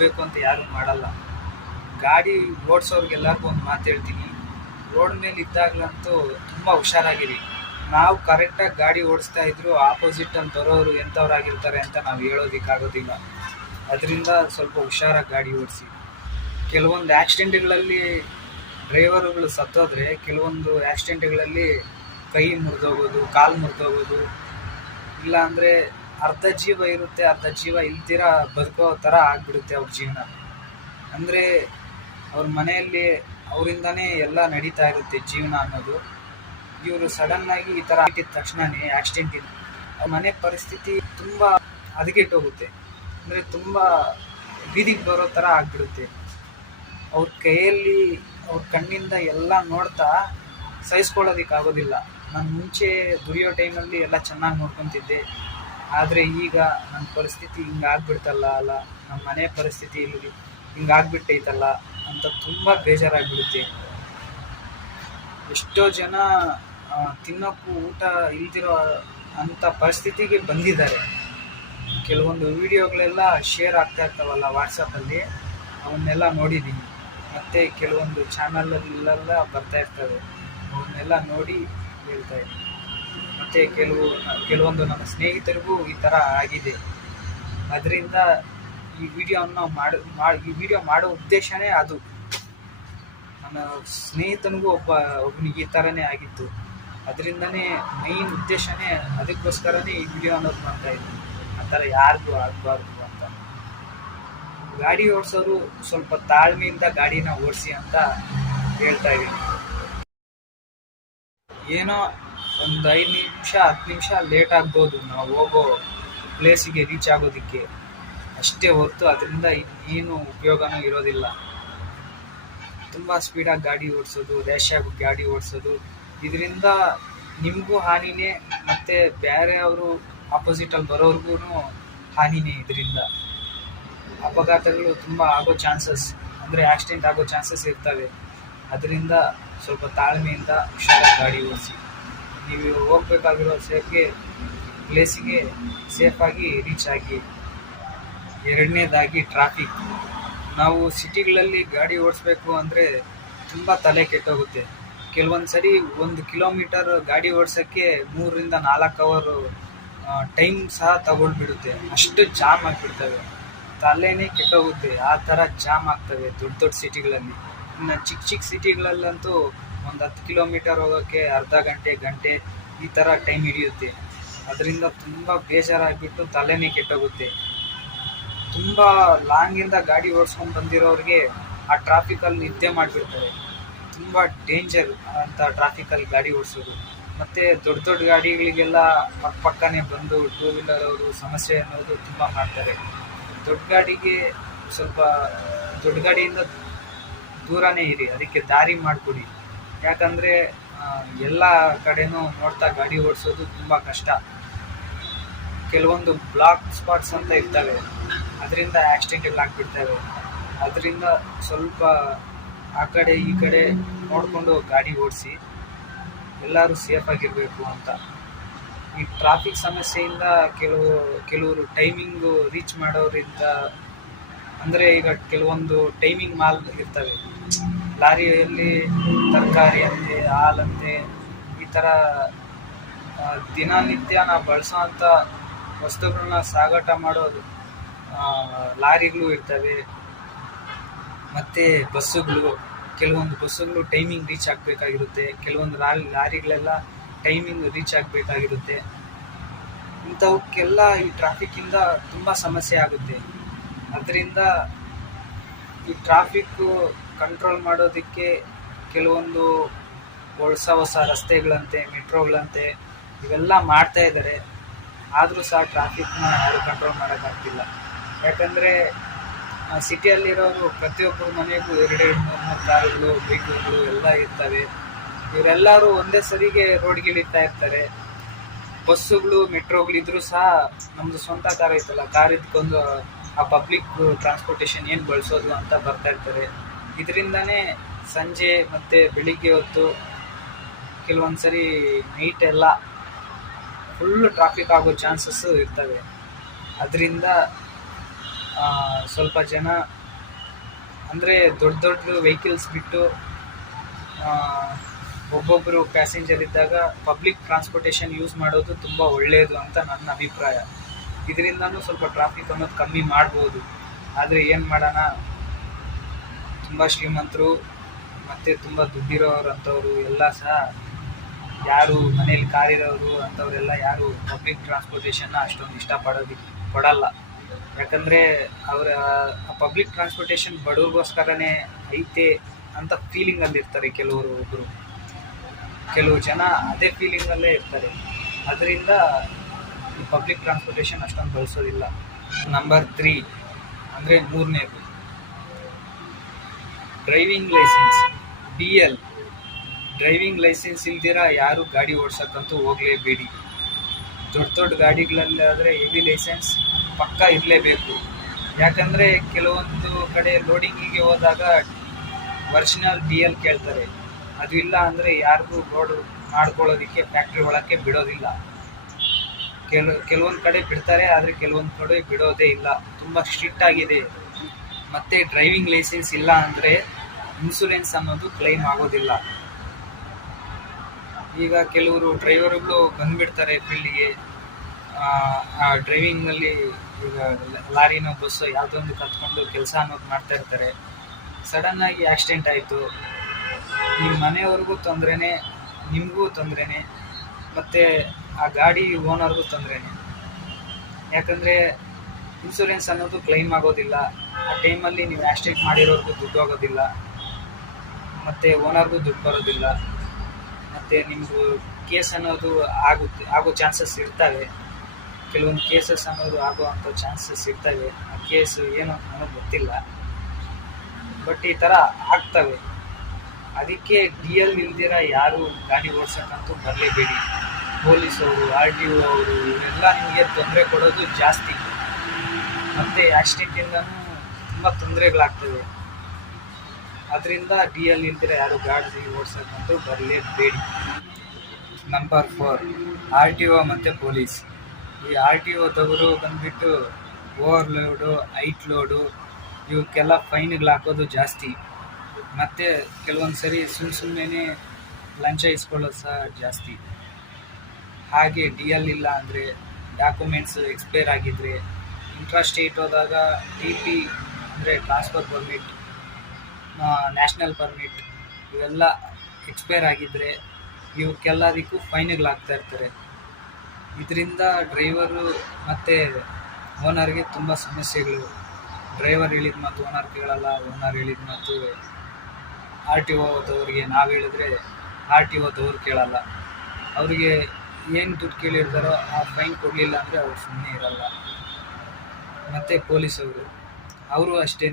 ಬೇಕು ಅಂತ ಯಾರೂ ಮಾಡಲ್ಲ. ಗಾಡಿ ಓಡಿಸೋರಿಗೆಲ್ಲರಿಗೂ ಒಂದು ಮಾತು ಹೇಳ್ತೀನಿ, ರೋಡ್ ಮೇಲೆ ಇದ್ದಾಗಲಂತೂ ತುಂಬ ಹುಷಾರಾಗಿರಿ. ನಾವು ಕರೆಕ್ಟಾಗಿ ಗಾಡಿ ಓಡಿಸ್ತಾ ಇದ್ರು ಆಪೋಸಿಟಲ್ಲಿ ಬರೋರು ಎಂಥವ್ರಾಗಿರ್ತಾರೆ ಅಂತ ನಾವು ಹೇಳೋದಕ್ಕಾಗೋದಿಲ್ಲ. ಅದರಿಂದ ಸ್ವಲ್ಪ ಹುಷಾರಾಗಿ ಗಾಡಿ ಓಡಿಸಿ. ಕೆಲವೊಂದು ಆಕ್ಸಿಡೆಂಟ್ಗಳಲ್ಲಿ ಡ್ರೈವರುಗಳು ಸತ್ತೋದ್ರೆ, ಕೆಲವೊಂದು ಆಕ್ಸಿಡೆಂಟ್ಗಳಲ್ಲಿ ಕೈ ಮುರಿದೋಗೋದು, ಕಾಲು ಮುರಿದೋಗೋದು, ಇಲ್ಲಾಂದರೆ ಅರ್ಧ ಜೀವ ಇರುತ್ತೆ, ಅರ್ಧ ಜೀವ ಇಲ್ದಿರ ಬದುಕೋ ಥರ ಆಗಿಬಿಡುತ್ತೆ ಅವ್ರ ಜೀವನ. ಅಂದರೆ ಅವ್ರ ಮನೆಯಲ್ಲಿ ಅವರಿಂದನೇ ಎಲ್ಲ ನಡೀತಾ ಇರುತ್ತೆ ಜೀವನ ಅನ್ನೋದು. ಇವರು ಸಡನ್ನಾಗಿ ಈ ಥರ ಆಗಿದ್ದ ತಕ್ಷಣವೇ ಆಕ್ಸಿಡೆಂಟ್ ಇದೆ, ಅವ್ರ ಮನೆ ಪರಿಸ್ಥಿತಿ ತುಂಬ ಹದಗೆಟ್ಟೋಗುತ್ತೆ. ಅಂದರೆ ತುಂಬ ಬೀದಿಗೆ ಬರೋ ಥರ ಆಗಿಬಿಡುತ್ತೆ. ಅವ್ರ ಕೈಯಲ್ಲಿ ಅವ್ರ ಕಣ್ಣಿಂದ ಎಲ್ಲ ನೋಡ್ತಾ ಸಹಿಸ್ಕೊಳ್ಳೋದಕ್ಕಾಗೋದಿಲ್ಲ. ನಾನು ಮುಂಚೆ ದುಡಿಯೋ ಟೈಮಲ್ಲಿ ಎಲ್ಲ ಚೆನ್ನಾಗಿ ನೋಡ್ಕೊತಿದ್ದೆ, ಆದರೆ ಈಗ ನನ್ನ ಪರಿಸ್ಥಿತಿ ಹಿಂಗಾಗ್ಬಿಡ್ತಲ್ಲ, ನಮ್ಮ ಮನೆ ಪರಿಸ್ಥಿತಿ ಇಲ್ಲಿ ಹಿಂಗಾಗ್ಬಿಟ್ಟೈತಲ್ಲ ಅಂತ ತುಂಬ ಬೇಜಾರಾಗ್ಬಿಡುತ್ತೆ. ಎಷ್ಟೋ ಜನ ತಿನ್ನೋಕ್ಕೂ ಊಟ ಇಲ್ದಿರೋ ಅಂಥ ಪರಿಸ್ಥಿತಿಗೆ ಬಂದಿದ್ದಾರೆ. ಕೆಲವೊಂದು ವಿಡಿಯೋಗಳೆಲ್ಲ ಶೇರ್ ಆಗ್ತಾ ಇರ್ತಾವಲ್ಲ ವಾಟ್ಸಪ್ಪಲ್ಲಿ, ಅವನ್ನೆಲ್ಲ ನೋಡಿದ್ದೀನಿ. ಮತ್ತು ಕೆಲವೊಂದು ಚಾನಲಲ್ಲೆಲ್ಲ ಬರ್ತಾ ಇರ್ತವೆ, ಅವನ್ನೆಲ್ಲ ನೋಡಿ ಹೇಳ್ತಾ ಇದ್ದೀನಿ. ಮತ್ತು ಕೆಲವೊಂದು ನಮ್ಮ ಸ್ನೇಹಿತರಿಗೂ ಈ ಥರ ಆಗಿದೆ. ಅದರಿಂದ ಈ ವಿಡಿಯೋ ಮಾಡೋ ಉದ್ದೇಶನೇ ಅದು. ನನ್ನ ಸ್ನೇಹಿತನಿಗೂ ಒಬ್ಬನಿಗೆ ಈ ಥರನೇ ಆಗಿತ್ತು. ಅದರಿಂದನೇ ಮೈನ್ ಉದ್ದೇಶನೇ ಅದಕ್ಕೋಸ್ಕರನೇ ಈ ವಿಡಿಯೋ ಅನ್ನೋದು ಮಾಡ್ತಾ ಇದ್ದೀನಿ. ಆ ಥರ ಯಾರಿಗೂ ಆಗಬಾರ್ದು ಅಂತ. ಗಾಡಿ ಓಡಿಸೋರು ಸ್ವಲ್ಪ ತಾಳ್ಮೆಯಿಂದ ಗಾಡಿನ ಓಡಿಸಿ ಅಂತ ಹೇಳ್ತಾ ಇದ್ದೀನಿ. ಏನೋ ಒಂದು 5 ನಿಮಿಷ 10 ನಿಮಿಷ ಲೇಟ್ ಆಗ್ಬೋದು ನಾವು ಹೋಗೋ ಪ್ಲೇಸಿಗೆ ರೀಚ್ ಆಗೋದಕ್ಕೆ, ಅಷ್ಟೇ ಹೊರತು ಅದರಿಂದ ಇನ್ನೇನು ಉಪಯೋಗನೂ ಇರೋದಿಲ್ಲ. ತುಂಬ ಸ್ಪೀಡಾಗಿ ಗಾಡಿ ಓಡಿಸೋದು, ರ್ಯಾಶಾಗಿ ಗಾಡಿ ಓಡಿಸೋದು, ಇದರಿಂದ ನಿಮಗೂ ಹಾನಿನೇ, ಮತ್ತು ಬೇರೆಯವರು ಆಪೋಸಿಟಲ್ಲಿ ಬರೋರ್ಗೂ ಹಾನಿನೇ. ಇದರಿಂದ ಅಪಘಾತಗಳು ತುಂಬ ಆಗೋ ಚಾನ್ಸಸ್, ಅಂದರೆ ಆಕ್ಸಿಡೆಂಟ್ ಆಗೋ ಚಾನ್ಸಸ್ ಇರ್ತವೆ. ಅದರಿಂದ ಸ್ವಲ್ಪ ತಾಳ್ಮೆಯಿಂದ ಹುಷಾರಾಗಿ ಗಾಡಿ ಓಡಿಸಿ. ನೀವು ಹೋಗಬೇಕಾಗಿರೋ ಪ್ಲೇಸಿಗೆ ಸೇಫಾಗಿ ರೀಚ್ ಆಗಿ. ಎರಡನೇದಾಗಿ ಟ್ರಾಫಿಕ್. ನಾವು ಸಿಟಿಗಳಲ್ಲಿ ಗಾಡಿ ಓಡಿಸ್ಬೇಕು ಅಂದರೆ ತುಂಬ ತಲೆ ಕೆಟ್ಟೋಗುತ್ತೆ. ಕೆಲವೊಂದು ಸರಿ 1 ಕಿಲೋಮೀಟರ್ ಗಾಡಿ ಓಡಿಸೋಕ್ಕೆ 3 ರಿಂದ 4 ಅವರ್ ಟೈಮ್ ಸಹ ತಗೊಂಡ್ಬಿಡುತ್ತೆ. ಅಷ್ಟು ಜಾಮ್ ಆಗಿಬಿಡ್ತವೆ, ತಲೆನೇ ಕೆಟ್ಟೋಗುತ್ತೆ. ಆ ಥರ ಜಾಮ್ ಆಗ್ತವೆ ದೊಡ್ಡ ಸಿಟಿಗಳಲ್ಲಿ. ಇನ್ನು ಚಿಕ್ಕ ಸಿಟಿಗಳಲ್ಲಂತೂ ಒಂದು 10 ಕಿಲೋಮೀಟರ್ ಹೋಗೋಕ್ಕೆ ಅರ್ಧ ಗಂಟೆ ಈ ಥರ ಟೈಮ್ ಹಿಡಿಯುತ್ತೆ. ಅದರಿಂದ ತುಂಬ ಬೇಜಾರಾಗಿಬಿಟ್ಟು ತಲೆನೇ ಕೆಟ್ಟೋಗುತ್ತೆ. ತುಂಬ ಲಾಂಗಿಂದ ಗಾಡಿ ಓಡಿಸ್ಕೊಂಡು ಬಂದಿರೋರಿಗೆ ಆ ಟ್ರಾಫಿಕಲ್ಲಿ ನಿದ್ದೆ ಮಾಡಿಬಿಡ್ತಾರೆ. ತುಂಬ ಡೇಂಜರ್ ಅಂತ ಟ್ರಾಫಿಕಲ್ಲಿ ಗಾಡಿ ಓಡಿಸೋದು. ಮತ್ತು ದೊಡ್ಡ ಗಾಡಿಗಳಿಗೆಲ್ಲ ಪಕ್ಕನೇ ಬಂದು ಟೂ ವೀಲರ್ ಅವರು ಸಮಸ್ಯೆ ಅನ್ನೋದು ತುಂಬ ಮಾಡ್ತಾರೆ. ದೊಡ್ಡ ಗಾಡಿಯಿಂದ ದೂರನೇ ಇರಿ, ಅದಕ್ಕೆ ದಾರಿ ಮಾಡಿಕೊಡಿ. ಯಾಕಂದರೆ ಎಲ್ಲ ಕಡೆನೂ ನೋಡ್ತಾ ಗಾಡಿ ಓಡಿಸೋದು ತುಂಬ ಕಷ್ಟ. ಕೆಲವೊಂದು ಬ್ಲಾಕ್ ಸ್ಪಾಟ್ಸ್ ಅಂತ ಇರ್ತವೆ, ಅದರಿಂದ ಆಕ್ಸಿಡೆಂಟ್ಗಳು ಆಗಿಬಿಡ್ತವೆ. ಅದರಿಂದ ಸ್ವಲ್ಪ ಆ ಕಡೆ ಈ ಕಡೆ ನೋಡಿಕೊಂಡು ಗಾಡಿ ಓಡಿಸಿ, ಎಲ್ಲರೂ ಸೇಫಾಗಿರಬೇಕು ಅಂತ. ಈ ಟ್ರಾಫಿಕ್ ಸಮಸ್ಯೆಯಿಂದ ಕೆಲವರು ಟೈಮಿಂಗು ರೀಚ್ ಮಾಡೋರಿಂದ ಅಂದರೆ ಈಗ ಕೆಲವೊಂದು ಟೈಮಿಂಗ್ ಮಾಲ್ ಇರ್ತವೆ, ಲಾರಿಯಲ್ಲಿ ತರಕಾರಿ ಅಂತೆ, ಹಾಲಂತೆ, ಈ ಥರ ದಿನನಿತ್ಯ ನಾವು ಬಳಸೋವಂಥ ವಸ್ತುಗಳನ್ನ ಸಾಗಾಟ ಮಾಡೋದು ಲಾರಿಗಳು ಇರ್ತವೆ. ಮತ್ತು ಬಸ್ಸುಗಳು, ಕೆಲವೊಂದು ಬಸ್ಸುಗಳು ಟೈಮಿಂಗ್ ರೀಚ್ ಆಗಬೇಕಾಗಿರುತ್ತೆ, ಕೆಲವೊಂದು ಲಾರಿಗಳೆಲ್ಲ ಟೈಮಿಂಗ್ ರೀಚ್ ಆಗಬೇಕಾಗಿರುತ್ತೆ. ಇಂಥವಕ್ಕೆಲ್ಲ ಈ ಟ್ರಾಫಿಕ್ಕಿಂದ ತುಂಬ ಸಮಸ್ಯೆ ಆಗುತ್ತೆ. ಅದರಿಂದ ಈ ಟ್ರಾಫಿಕ್ಕು ಕಂಟ್ರೋಲ್ ಮಾಡೋದಕ್ಕೆ ಕೆಲವೊಂದು ಹೊಸ ರಸ್ತೆಗಳಂತೆ, ಮೆಟ್ರೋಗಳಂತೆ ಇವೆಲ್ಲ ಮಾಡ್ತಾ ಇದ್ದಾರೆ. ಆದರೂ ಸಹ ಟ್ರಾಫಿಕ್ನ ಯಾರು ಕಂಟ್ರೋಲ್ ಮಾಡೋಕ್ಕಾಗ್ತಿಲ್ಲ. ಯಾಕಂದರೆ ಸಿಟಿಯಲ್ಲಿರೋರು ಪ್ರತಿಯೊಬ್ಬರ ಮನೆಗೂ 2-3 ಕಾರುಗಳು, ಬೈಕುಗಳು ಎಲ್ಲ ಇರ್ತವೆ. ಇವರೆಲ್ಲರೂ ಒಂದೇ ಸರಿಗೆ ರೋಡ್ಗಿಳಿತಾ ಇರ್ತಾರೆ. ಬಸ್ಸುಗಳು, ಮೆಟ್ರೋಗಳಿದ್ರೂ ಸಹ ನಮ್ಮದು ಸ್ವಂತ ಕಾರ್ ಐತಲ್ಲ, ಕಾರ್ ಇದ್ಕೊಂಡು ಆ ಪಬ್ಲಿಕ್ ಟ್ರಾನ್ಸ್ಪೋರ್ಟೇಷನ್ ಏನು ಬಳಸೋದು ಅಂತ ಬರ್ತಾ ಇರ್ತಾರೆ. ಇದರಿಂದನೇ ಸಂಜೆ ಮತ್ತು ಬೆಳಿಗ್ಗೆ ಹೊತ್ತು ಕೆಲವೊಂದು ಸರಿ ನೈಟ್ ಎಲ್ಲ ಫುಲ್ಲು ಟ್ರಾಫಿಕ್ ಆಗೋ ಚಾನ್ಸಸ್ಸು ಇರ್ತವೆ. ಅದರಿಂದ ಸ್ವಲ್ಪ ಜನ ಅಂದರೆ ದೊಡ್ಡ ವೆಹಿಕಲ್ಸ್ ಬಿಟ್ಟು ಒಬ್ಬೊಬ್ಬರು ಪ್ಯಾಸೆಂಜರ್ ಇದ್ದಾಗ ಪಬ್ಲಿಕ್ ಟ್ರಾನ್ಸ್ಪೋರ್ಟೇಷನ್ ಯೂಸ್ ಮಾಡೋದು ತುಂಬ ಒಳ್ಳೆಯದು ಅಂತ ನನ್ನ ಅಭಿಪ್ರಾಯ. ಇದರಿಂದನೂ ಸ್ವಲ್ಪ ಟ್ರಾಫಿಕ್ ಅನ್ನೋದು ಕಮ್ಮಿ ಮಾಡ್ಬೋದು. ಆದರೆ ಏನು ಮಾಡೋಣ, ತುಂಬ ಶ್ರೀಮಂತರು ಮತ್ತು ತುಂಬ ದುಡ್ಡಿರೋರು ಅಂಥವ್ರು ಎಲ್ಲ ಸಹ ಯಾರು ಮನೇಲಿ ಕಾರಿರೋರು ಅಂಥವರೆಲ್ಲ ಯಾರು ಪಬ್ಲಿಕ್ ಟ್ರಾನ್ಸ್ಪೋರ್ಟೇಷನ್ನ ಅಷ್ಟೊಂದು ಪಡಲ್ಲ. ಯಾಕಂದರೆ ಅವರ ಪಬ್ಲಿಕ್ ಟ್ರಾನ್ಸ್ಪೋರ್ಟೇಷನ್ ಬಡವ್ರಿಗೋಸ್ಕರನೇ ಐತೆ ಅಂತ ಫೀಲಿಂಗಲ್ಲಿರ್ತಾರೆ ಕೆಲವು ಜನ ಅದೇ ಫೀಲಿಂಗಲ್ಲೇ ಇರ್ತಾರೆ. ಅದರಿಂದ ಈ ಪಬ್ಲಿಕ್ ಟ್ರಾನ್ಸ್ಪೋರ್ಟೇಷನ್ ಅಷ್ಟೊಂದು ಬಳಸೋದಿಲ್ಲ. ನಂಬರ್ 3 ಅಂದರೆ 3ನೇದು, driving licence, DL. Driving licence ಇಲ್ದಿರ ಯಾರು ಗಾಡಿ ಓಡ್ಸೋಕ್ಕಂತೂ ಹೋಗಲೇಬೇಡಿ. ದೊಡ್ಡ ಗಾಡಿಗಳಲ್ಲಾದರೆ ಹೆವಿ ಲೈಸೆನ್ಸ್ ಪಕ್ಕ ಇರಲೇಬೇಕು. ಯಾಕಂದರೆ ಕೆಲವೊಂದು ಕಡೆ ಲೋಡಿಂಗಿಗೆ ಹೋದಾಗ ಒರಿಜಿನಲ್ DL ಕೇಳ್ತಾರೆ. ಅದು ಇಲ್ಲ ಅಂದರೆ ಯಾರಿಗೂ ಲೋಡ್ ಮಾಡ್ಕೊಳ್ಳೋದಕ್ಕೆ ಫ್ಯಾಕ್ಟ್ರಿ ಒಳಕ್ಕೆ ಬಿಡೋದಿಲ್ಲ. ಕೆಲವೊಂದು ಕಡೆ ಬಿಡ್ತಾರೆ, ಆದರೆ ಕೆಲವೊಂದು ಕಡೆ ಬಿಡೋದೇ ಇಲ್ಲ. ತುಂಬ ಸ್ಟ್ರಿಕ್ಟ್ ಆಗಿದೆ. ಮತ್ತು ಡ್ರೈವಿಂಗ್ ಲೈಸೆನ್ಸ್ ಇಲ್ಲ ಅಂದರೆ ಇನ್ಶೂರೆನ್ಸ್ ಅನ್ನೋದು ಕ್ಲೈಮ್ ಆಗೋದಿಲ್ಲ. ಈಗ ಕೆಲವರು ಡ್ರೈವರ್ಗಳು ಬಂದುಬಿಡ್ತಾರೆ ಫೀಲ್ಡಿಗೆ, ಡ್ರೈವಿಂಗ್ನಲ್ಲಿ ಈಗ ಲಾರಿನೋ ಬಸ್ಸು ಯಾವುದೋ ಒಂದು ಕತ್ಕೊಂಡು ಕೆಲಸ ಅನ್ನೋದು ಮಾಡ್ತಾ ಇರ್ತಾರೆ. ಸಡನ್ನಾಗಿ ಆಕ್ಸಿಡೆಂಟ್ ಆಯಿತು, ನಿಮ್ಮ ಮನೆಯವ್ರಿಗೂ ತೊಂದರೆನೇ, ನಿಮಗೂ ತೊಂದರೆನೇ, ಮತ್ತು ಆ ಗಾಡಿ ಓನರ್ಗೂ ತೊಂದರೆನೇ. ಯಾಕಂದರೆ ಇನ್ಶೂರೆನ್ಸ್ ಅನ್ನೋದು ಕ್ಲೈಮ್ ಆಗೋದಿಲ್ಲ. ಆ ಟೈಮಲ್ಲಿ ನೀವು ಆಕ್ಸಿಡೆಂಟ್ ಮಾಡಿರೋರ್ಗೂ ದುಡ್ಡು ಹೋಗೋದಿಲ್ಲ, ಮತ್ತು ಓನರ್ಗೂ ದುಡ್ಡು ಬರೋದಿಲ್ಲ. ಮತ್ತು ನಿಮ್ಮದು ಕೇಸ್ ಅನ್ನೋದು ಆಗೋ ಚಾನ್ಸಸ್ ಇರ್ತವೆ. ಕೆಲವೊಂದು ಕೇಸಸ್ ಅನ್ನೋದು ಆಗೋವಂಥ ಚಾನ್ಸಸ್ ಇರ್ತವೆ. ಆ ಕೇಸು ಏನು ನನಗೆ ಗೊತ್ತಿಲ್ಲ, ಬಟ್ ಈ ಥರ ಆಗ್ತವೆ. ಅದಕ್ಕೆ DL ಇಲ್ದಿರ ಯಾರು ಗಾಡಿ ಓಡ್ಸೋಕ್ಕಂತೂ ಬರಲೇಬೇಡಿ. ಪೊಲೀಸವರು, RTO ಅವರು ಇವೆಲ್ಲ ನಿಮಗೆ ತೊಂದರೆ ಕೊಡೋದು ಜಾಸ್ತಿ. ಮತ್ತು ಆಕ್ಸಿಡೆಂಟಿಂದನೂ ತುಂಬ ತೊಂದರೆಗಳಾಗ್ತವೆ. ಅದರಿಂದ DL ಇಲ್ದಿರ ಯಾರು ಗಾಡಿ ಓಡ್ಸೋಕ್ಕಂತೂ ಬರಲೇಬೇಡಿ. ನಂಬರ್ 4, RTO ಮತ್ತು ಪೊಲೀಸ್. ಈ RTOದವರು ಬಂದುಬಿಟ್ಟು ಓವರ್ಲೋಡು, ಹೈಟ್ ಲೋಡು ಇವಕ್ಕೆಲ್ಲ ಫೈನ್ಗಳು ಹಾಕೋದು ಜಾಸ್ತಿ. ಮತ್ತು ಕೆಲವೊಂದು ಸರಿ ಸುಮ್ಮನೆ ಲಂಚ ಇಸ್ಕೊಳ್ಳೋದು ಸಹ ಜಾಸ್ತಿ. ಹಾಗೆ DL ಇಲ್ಲ ಅಂದರೆ, ಡಾಕ್ಯುಮೆಂಟ್ಸ್ ಎಕ್ಸ್ಪೈರ್ ಆಗಿದ್ದರೆ, ಇಂಟ್ರಾಸ್ಟೇಟ್ ಹೋದಾಗ TP ಅಂದರೆ ಟ್ರಾನ್ಸ್ಫರ್ ಪರ್ಮಿಟ್, ನ್ಯಾಷನಲ್ ಪರ್ಮಿಟ್ ಇವೆಲ್ಲ ಎಕ್ಸ್ಪೈರ್ ಆಗಿದ್ದರೆ ಇವಕ್ಕೆಲ್ಲದಕ್ಕೂ ಫೈನ್ಗಳಾಗ್ತಾ ಇರ್ತಾರೆ. ಇದರಿಂದ ಡ್ರೈವರು ಮತ್ತು ಓನರ್ಗೆ ತುಂಬ ಸಮಸ್ಯೆಗಳು. ಡ್ರೈವರ್ ಹೇಳಿದ ಮಾತು ಓನರ್ ಕೇಳಲ್ಲ, ಓನರ್ ಹೇಳಿದ ಮಾತು RTOದವ್ರಿಗೆ ನಾವು ಹೇಳಿದ್ರೆ RTOದವ್ರು ಕೇಳಲ್ಲ. ಅವರಿಗೆ ಏನು ದುಡ್ಡು ಕೇಳಿರ್ತಾರೋ ಆ ಫೈನ್ ಕೊಡಲಿಲ್ಲ ಅಂದರೆ ಅವ್ರು ಸುಮ್ಮನೆ ಇರಲ್ಲ. ಮತ್ತು ಪೊಲೀಸವರು ಅಷ್ಟೇ,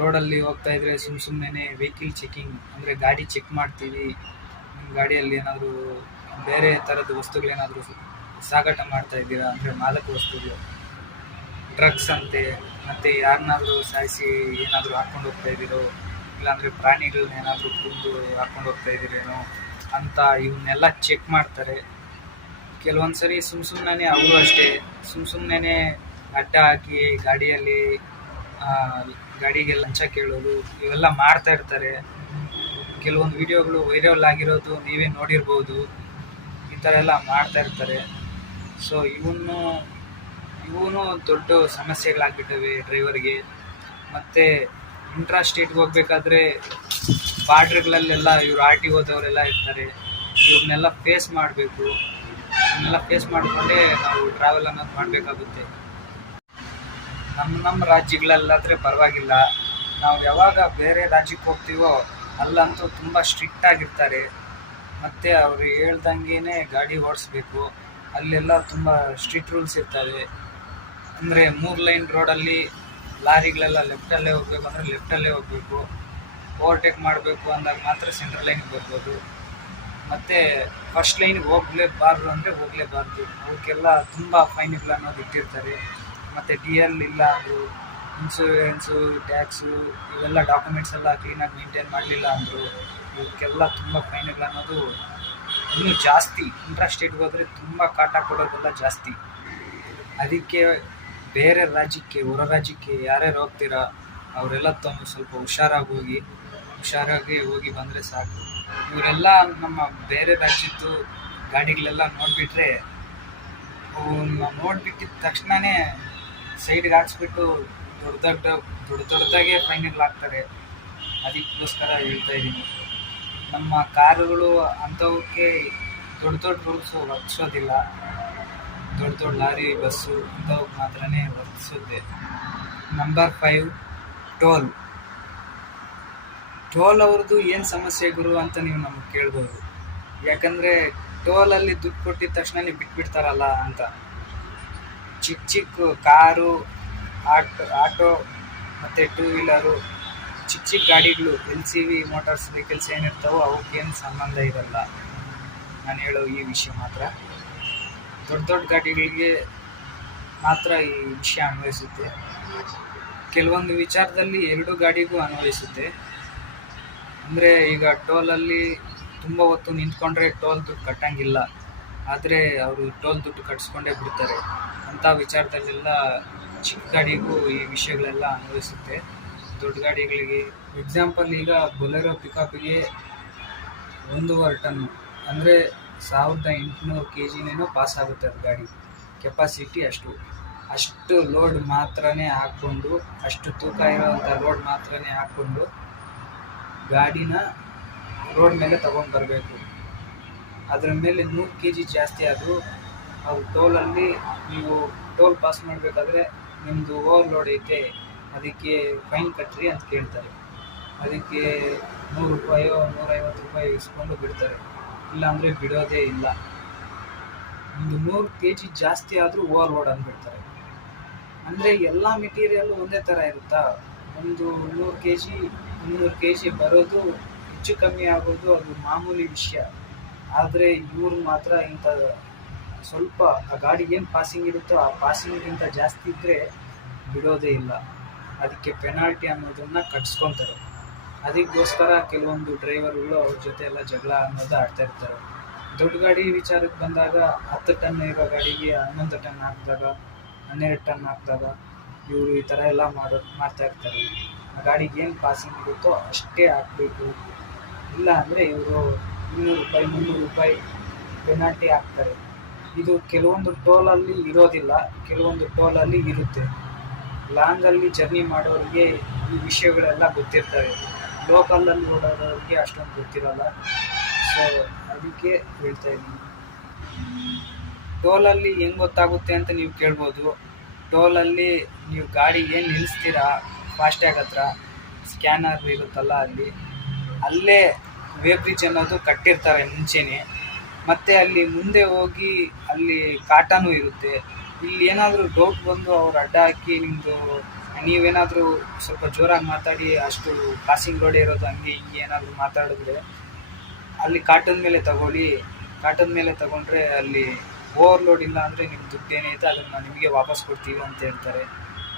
ರೋಡಲ್ಲಿ ಹೋಗ್ತಾಯಿದ್ರೆ ಸುಮ್ಮನೆ ವೆಹಿಕಲ್ ಚೆಕಿಂಗ್ ಅಂದರೆ ಗಾಡಿ ಚೆಕ್ ಮಾಡ್ತೀವಿ, ನಿಮ್ಮ ಗಾಡಿಯಲ್ಲಿ ಏನಾದರೂ ಬೇರೆ ಥರದ ವಸ್ತುಗಳೇನಾದರೂ ಸಾಗಾಟ ಮಾಡ್ತಾಯಿದ್ದೀರಾ ಅಂದರೆ ಮಾದಕ ವಸ್ತುಗಳು, ಡ್ರಗ್ಸ್ ಅಂತೆ, ಮತ್ತು ಯಾರನ್ನಾದರೂ ಸಾಯಿಸಿ ಏನಾದರೂ ಹಾಕ್ಕೊಂಡು ಹೋಗ್ತಾಯಿದ್ದೀರೋ, ಇಲ್ಲಾಂದರೆ ಪ್ರಾಣಿಗಳನ್ನೇನಾದರೂ ಕೊಂದು ಹಾಕ್ಕೊಂಡು ಹೋಗ್ತಾಯಿದ್ದೀರೇನೋ ಅಂತ ಇವನ್ನೆಲ್ಲ ಚೆಕ್ ಮಾಡ್ತಾರೆ. ಕೆಲವೊಂದು ಸರಿ ಸುಮ್ಮನೆ ಅವರು ಅಷ್ಟೇ ಸುಮ್ಮನೆ ಅಡ್ಡ ಹಾಕಿ ಗಾಡಿಯಲ್ಲಿ ಗಾಡಿಗೆ ಲಂಚ ಕೇಳೋದು ಇವೆಲ್ಲ ಮಾಡ್ತಾ ಇರ್ತಾರೆ. ಕೆಲವೊಂದು ವಿಡಿಯೋಗಳು ವೈರಲ್ ಆಗಿರೋದು ನೀವೇ ನೋಡಿರ್ಬೋದು. ಈ ಥರ ಎಲ್ಲ ಮಾಡ್ತಾ ಇರ್ತಾರೆ. ಸೊ ಇವನು ದೊಡ್ಡ ಸಮಸ್ಯೆಗಳಾಗ್ಬಿಟ್ಟವೆ ಡ್ರೈವರ್ಗೆ. ಮತ್ತು ಇಂಟ್ರಾ ಸ್ಟೇಟ್ಗೆ ಹೋಗ್ಬೇಕಾದ್ರೆ ಬಾರ್ಡ್ರ್ಗಳಲ್ಲೆಲ್ಲ ಇವರು RTOದವರೆಲ್ಲ ಇರ್ತಾರೆ. ಇವ್ರನ್ನೆಲ್ಲ ಫೇಸ್ ಮಾಡಬೇಕು. ಇವನ್ನೆಲ್ಲ ಫೇಸ್ ಮಾಡಿಕೊಂಡೇ ನಾವು ಟ್ರಾವೆಲ್ ಅನ್ನೋದು ಮಾಡಬೇಕಾಗುತ್ತೆ. ನಮ್ಮ ರಾಜ್ಯಗಳಲ್ಲಾದರೆ ಪರವಾಗಿಲ್ಲ. ನಾವು ಯಾವಾಗ ಬೇರೆ ರಾಜ್ಯಕ್ಕೆ ಹೋಗ್ತೀವೋ ಅಲ್ಲಂತೂ ತುಂಬ ಸ್ಟ್ರಿಕ್ಟ್ ಆಗಿರ್ತಾರೆ. ಮತ್ತು ಅವರು ಹೇಳ್ದಂಗೆ ಗಾಡಿ ಓಡಿಸ್ಬೇಕು. ಅಲ್ಲೆಲ್ಲ ತುಂಬ ಸ್ಟ್ರಿಕ್ಟ್ ರೂಲ್ಸ್ ಇರ್ತವೆ. ಅಂದರೆ 3 ಲೈನ್ ರೋಡಲ್ಲಿ ಲಾರಿಗಳೆಲ್ಲ ಲೆಫ್ಟಲ್ಲೇ ಹೋಗಬೇಕು ಅಂದರೆ ಲೆಫ್ಟಲ್ಲೇ ಹೋಗಬೇಕು. ಓವರ್ಟೇಕ್ ಮಾಡಬೇಕು ಅಂದಾಗ ಮಾತ್ರ ಸೆಂಟ್ರಲ್ ಲೈನ್ಗೆ ಬರ್ಬೋದು. ಮತ್ತು ಫಸ್ಟ್ ಲೈನ್ಗೆ ಹೋಗಲೇಬಾರ್ದು ಅಂದರೆ ಹೋಗಲೇಬಾರ್ದು. ಅವಕ್ಕೆಲ್ಲ ತುಂಬ ಫೈನ್ಗಳು ಅನ್ನೋದು ಇಟ್ಟಿರ್ತಾರೆ. ಮತ್ತು DL ಇಲ್ಲ ಅಂದರು, ಇನ್ಶೂರೆನ್ಸು, ಟ್ಯಾಕ್ಸು ಇವೆಲ್ಲ ಡಾಕ್ಯುಮೆಂಟ್ಸ್ ಎಲ್ಲ ಕ್ಲೀನಾಗಿ ಮೇಂಟೈನ್ ಮಾಡಲಿಲ್ಲ ಅಂದರು. ಇವಕ್ಕೆಲ್ಲ ತುಂಬ ಫೈನ್ಗಳು ಅನ್ನೋದು ಇನ್ನೂ ಜಾಸ್ತಿ. ಇಂಟ್ರಾ ಸ್ಟೇಟ್ಗೆ ಹೋದರೆ ತುಂಬ ಕಾಟ ಕೊಡೋದೆಲ್ಲ ಜಾಸ್ತಿ. ಅದಕ್ಕೆ ಬೇರೆ ರಾಜ್ಯಕ್ಕೆ, ಹೊರ ರಾಜ್ಯಕ್ಕೆ ಯಾರ್ಯಾರು ಹೋಗ್ತೀರಾ ಅವರೆಲ್ಲ ಸ್ವಲ್ಪ ಹುಷಾರಾಗಿ ಹೋಗಿ ಬಂದರೆ ಸಾಕು. ಇವರೆಲ್ಲ ನಮ್ಮ ಬೇರೆ ರಾಜ್ಯದ್ದು ಗಾಡಿಗಳೆಲ್ಲ ನೋಡಿಬಿಟ್ರೆ ನೋಡಿಬಿಟ್ಟಿದ ತಕ್ಷಣವೇ ಸೈಡ್ಗೆ ಹಾಕ್ಸ್ಬಿಟ್ಟು ದೊಡ್ಡದಾಗೆ ಫೈನ್ಗಳಾಗ್ತಾರೆ. ಅದಕ್ಕೋಸ್ಕರ ಹೇಳ್ತಾ ಇದ್ದೀನಿ, ನಮ್ಮ ಕಾರುಗಳು ಅಂಥವಕ್ಕೆ ದೊಡ್ಡ ರೂಲ್ಸು ವರ್ತಿಸೋದಿಲ್ಲ. ದೊಡ್ಡ ಲಾರಿ, ಬಸ್ಸು ಇಂಥವಕ್ಕೆ ಮಾತ್ರನೇ ವರ್ತಿಸುತ್ತೆ. ನಂಬರ್ 5 ಟೋಲ್ ಅವ್ರದ್ದು ಏನು ಸಮಸ್ಯೆ ಗುರು ಅಂತ ನೀವು ನಮಗೆ ಕೇಳ್ಬೋದು. ಯಾಕಂದರೆ ಟೋಲಲ್ಲಿ ದುಡ್ಡು ಕೊಟ್ಟಿದ ತಕ್ಷಣ ಬಿಟ್ಬಿಡ್ತಾರಲ್ಲ ಅಂತ. ಚಿಕ್ಕ ಕಾರು, ಆಟೋ ಮತ್ತು 2 ವೀಲರು, ಚಿಕ್ಕ ಗಾಡಿಗಳು, LCV ಮೋಟಾರ್ಸ್ ವೆಹಿಕಲ್ಸ್ ಏನಿರ್ತಾವೋ ಅವಕ್ಕೇನು ಸಂಬಂಧ ಇರಲ್ಲ. ನಾನು ಹೇಳೋ ಈ ವಿಷಯ ಮಾತ್ರ ದೊಡ್ಡ ಗಾಡಿಗಳಿಗೆ ಮಾತ್ರ ಈ ವಿಷಯ ಅನ್ವಯಿಸುತ್ತೆ. ಕೆಲವೊಂದು ವಿಚಾರದಲ್ಲಿ 2 ಗಾಡಿಗೂ ಅನ್ವಯಿಸುತ್ತೆ. ಅಂದರೆ ಈಗ ಟೋಲಲ್ಲಿ ತುಂಬ ಹೊತ್ತು ನಿಂತ್ಕೊಂಡ್ರೆ ಟೋಲ್ ದುಡ್ಡು ಕಟ್ಟಂಗಿಲ್ಲ. ಆದರೆ ಅವರು ಟೋಲ್ ದುಡ್ಡು ಕಟ್ಸ್ಕೊಂಡೇ ಬಿಡ್ತಾರೆ. ಅಂಥ ವಿಚಾರದಲ್ಲೆಲ್ಲ ಚಿಕ್ಕ ಗಾಡಿಗೂ ಈ ವಿಷಯಗಳೆಲ್ಲ ಅನ್ವಯಿಸುತ್ತೆ. ದೊಡ್ಡ ಗಾಡಿಗಳಿಗೆ ಎಕ್ಸಾಂಪಲ್, ಈಗ ಬೊಲೆರೋ ಪಿಕಪ್ಗೆ 1.5 ಟನ್ ಅಂದರೆ 1800 kgನೇನೋ ಪಾಸ್ ಆಗುತ್ತೆ ಅದು ಗಾಡಿ. ಕೆಪಾಸಿಟಿ ಅಷ್ಟು ಲೋಡ್ ಮಾತ್ರನೇ ಹಾಕ್ಕೊಂಡು, ಅಷ್ಟು ತೂಕ ಇರೋವಂಥ ಲೋಡ್ ಮಾತ್ರನೇ ಹಾಕ್ಕೊಂಡು ಗಾಡಿನ ರೋಡ್ ಮೇಲೆ ತೊಗೊಂಡು ಬರಬೇಕು. ಅದರ ಮೇಲೆ 100 kg ಜಾಸ್ತಿ ಆದರೂ ಅವ್ರು ಟೋಲಲ್ಲಿ ನೀವು ಟೋಲ್ ಪಾಸ್ ಮಾಡಬೇಕಾದ್ರೆ ನಿಮ್ಮದು ಓವರ್ಲೋಡ್ ಐತೆ, ಅದಕ್ಕೆ ಫೈನ್ ಕಟ್ಟಿರಿ ಅಂತ ಕೇಳ್ತಾರೆ. ಅದಕ್ಕೆ 100 ರೂಪಾಯೋ 150 ರೂಪಾಯಿ ಇಸ್ಕೊಂಡು ಬಿಡ್ತಾರೆ. ಇಲ್ಲಾಂದರೆ ಬಿಡೋದೇ ಇಲ್ಲ. ಒಂದು 100 kg ಜಾಸ್ತಿ ಆದರೂ ಓವರ್ಲೋಡ್ ಅಂದ್ಬಿಡ್ತಾರೆ. ಅಂದರೆ ಎಲ್ಲ ಮೆಟೀರಿಯಲ್ಲು ಒಂದೇ ಥರ ಇರುತ್ತಾ? ಒಂದು 100 kg 300 kg ಬರೋದು, ಹೆಚ್ಚು ಕಮ್ಮಿ ಆಗೋದು ಅದು ಮಾಮೂಲಿ ವಿಷಯ. ಆದರೆ ಇವ್ರು ಮಾತ್ರ ಇಂಥ ಸ್ವಲ್ಪ ಆ ಗಾಡಿಗೆ ಏನು ಪಾಸಿಂಗ್ ಇರುತ್ತೋ ಆ ಪಾಸಿಂಗ್ಗಿಂತ ಜಾಸ್ತಿ ಇದ್ದರೆ ಬಿಡೋದೇ ಇಲ್ಲ. ಅದಕ್ಕೆ ಪೆನಾಲ್ಟಿ ಅನ್ನೋದನ್ನು ಕಟ್ಸ್ಕೊತಾರೆ. ಅದಕ್ಕೋಸ್ಕರ ಕೆಲವೊಂದು ಡ್ರೈವರ್ಗಳು ಅವ್ರ ಜೊತೆ ಎಲ್ಲ ಜಗಳ ಅನ್ನೋದು ಆಡ್ತಾ ಇರ್ತಾರೆ. ದೊಡ್ಡ ಗಾಡಿ ವಿಚಾರಕ್ಕೆ ಬಂದಾಗ 10 ಟನ್ ಇರೋ ಗಾಡಿಗೆ 11 ಟನ್ ಹಾಕಿದಾಗ, 12 ಟನ್ ಹಾಕಿದಾಗ ಇವರು ಈ ಥರ ಎಲ್ಲ ಮಾಡ್ತಾ ಇರ್ತಾರೆ. ಆ ಗಾಡಿಗೆ ಏನು ಪಾಸಿಂಗ್ ಇರುತ್ತೋ ಅಷ್ಟೇ ಹಾಕಬೇಕು. ಇಲ್ಲ ಅಂದರೆ ಇವರು 200 ರೂಪಾಯಿ 300 ರೂಪಾಯಿ ಪೆನಾಲ್ಟಿ ಹಾಕ್ತಾರೆ. ಇದು ಕೆಲವೊಂದು ಟೋಲಲ್ಲಿ ಇರೋದಿಲ್ಲ, ಕೆಲವೊಂದು ಟೋಲಲ್ಲಿ ಇರುತ್ತೆ. ಲಾಂಗಲ್ಲಿ ಜರ್ನಿ ಮಾಡೋರಿಗೆ ಈ ವಿಷಯಗಳೆಲ್ಲ ಗೊತ್ತಿರ್ತವೆ. ಲೋಕಲಲ್ಲಿ ಓಡೋದವ್ರಿಗೆ ಅಷ್ಟೊಂದು ಗೊತ್ತಿರಲ್ಲ. ಸೊ ಅದಕ್ಕೆ ಹೇಳ್ತಾ ಇದ್ದೀನಿ. ಟೋಲಲ್ಲಿ ಹೆಂಗೆ ಗೊತ್ತಾಗುತ್ತೆ ಅಂತ ನೀವು ಕೇಳ್ಬೋದು. ಟೋಲಲ್ಲಿ ನೀವು ಗಾಡಿ ಏನು ನಿಲ್ಲಿಸ್ತೀರಾ ಫಾಸ್ಟ್ಯಾಗ್ ಹತ್ರ ಸ್ಕ್ಯಾನರ್ ಇರುತ್ತಲ್ಲ, ಅಲ್ಲೇ ವೇ ಬ್ರಿಡ್ಜ್ ಅನ್ನೋದು ಕಟ್ಟಿರ್ತಾರೆ ಮುಂಚೆನೇ. ಮತ್ತು ಅಲ್ಲಿ ಮುಂದೆ ಹೋಗಿ ಅಲ್ಲಿ ಕಾಟನೂ ಇರುತ್ತೆ. ಇಲ್ಲಿ ಏನಾದರೂ ಡೌಟ್ ಬಂದು ಅವ್ರು ಅಡ್ಡ ಹಾಕಿ ನೀವೇನಾದರೂ ಸ್ವಲ್ಪ ಜೋರಾಗಿ ಮಾತಾಡಿ ಅಷ್ಟು ಪಾಸಿಂಗ್ ರೋಡ್ ಇರೋದು ಹಂಗೆ ಹಿಂಗೆ ಏನಾದರೂ ಮಾತಾಡಿದ್ರೆ ಅಲ್ಲಿ ಕಾಟನ್ ಮೇಲೆ ತಗೊಂಡ್ರೆ ಅಲ್ಲಿ ಓವರ್ಲೋಡ್ ಇಲ್ಲ ಅಂದರೆ ನಿಮ್ಮ ದುಡ್ಡು ಏನೈತೆ ಅದನ್ನು ನಿಮಗೆ ವಾಪಸ್ ಕೊಡ್ತೀವಿ ಅಂತ ಹೇಳ್ತಾರೆ.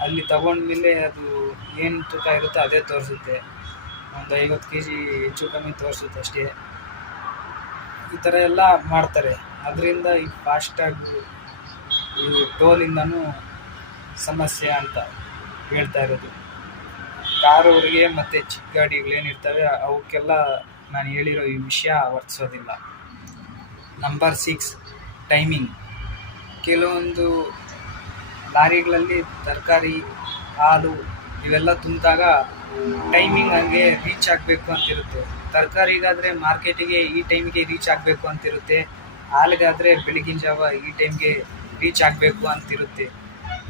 ಅಲ್ಲಿ ತಗೊಂಡ್ಮೇಲೆ ಅದು ಏನು ತೂಕ ಇರುತ್ತೆ ಅದೇ ತೋರಿಸುತ್ತೆ. ಒಂದು 50 kg ಹೆಚ್ಚು ಕಮ್ಮಿ ತೋರಿಸುತ್ತೆ ಅಷ್ಟೇ. ಈ ಥರ ಎಲ್ಲ ಮಾಡ್ತಾರೆ. ಅದರಿಂದ ಈ ಫಾಸ್ಟ್ಯಾಗು ಈ ಟೋಲಿಂದನೂ ಸಮಸ್ಯೆ ಅಂತ ಹೇಳ್ತಾ ಇರೋದು. ಕಾರವ್ರಿಗೆ ಮತ್ತು ಚಿಕ್ಕ ಗಾಡಿಗಳೇನಿರ್ತವೆ ಅವಕ್ಕೆಲ್ಲ ನಾನು ಹೇಳಿರೋ ಈ ವಿಷಯ ವರ್ತಿಸೋದಿಲ್ಲ. Number 6 timing. ಕೆಲವೊಂದು ಲಾರಿಗಳಲ್ಲಿ ತರಕಾರಿ, ಹಾಲು ಇವೆಲ್ಲ ತುಂಬಿದಾಗ ಟೈಮಿಂಗ್ ಹಂಗೆ ರೀಚ್ ಆಗಬೇಕು ಅಂತಿರುತ್ತೆ. ತರಕಾರಿಗಾದರೆ ಮಾರ್ಕೆಟಿಗೆ ಈ ಟೈಮಿಗೆ ರೀಚ್ ಆಗಬೇಕು ಅಂತಿರುತ್ತೆ, ಹಾಲಿಗಾದರೆ ಬೆಳಗಿನ ಜಾವ ಈ ಟೈಮ್ಗೆ ರೀಚ್ ಆಗಬೇಕು ಅಂತಿರುತ್ತೆ.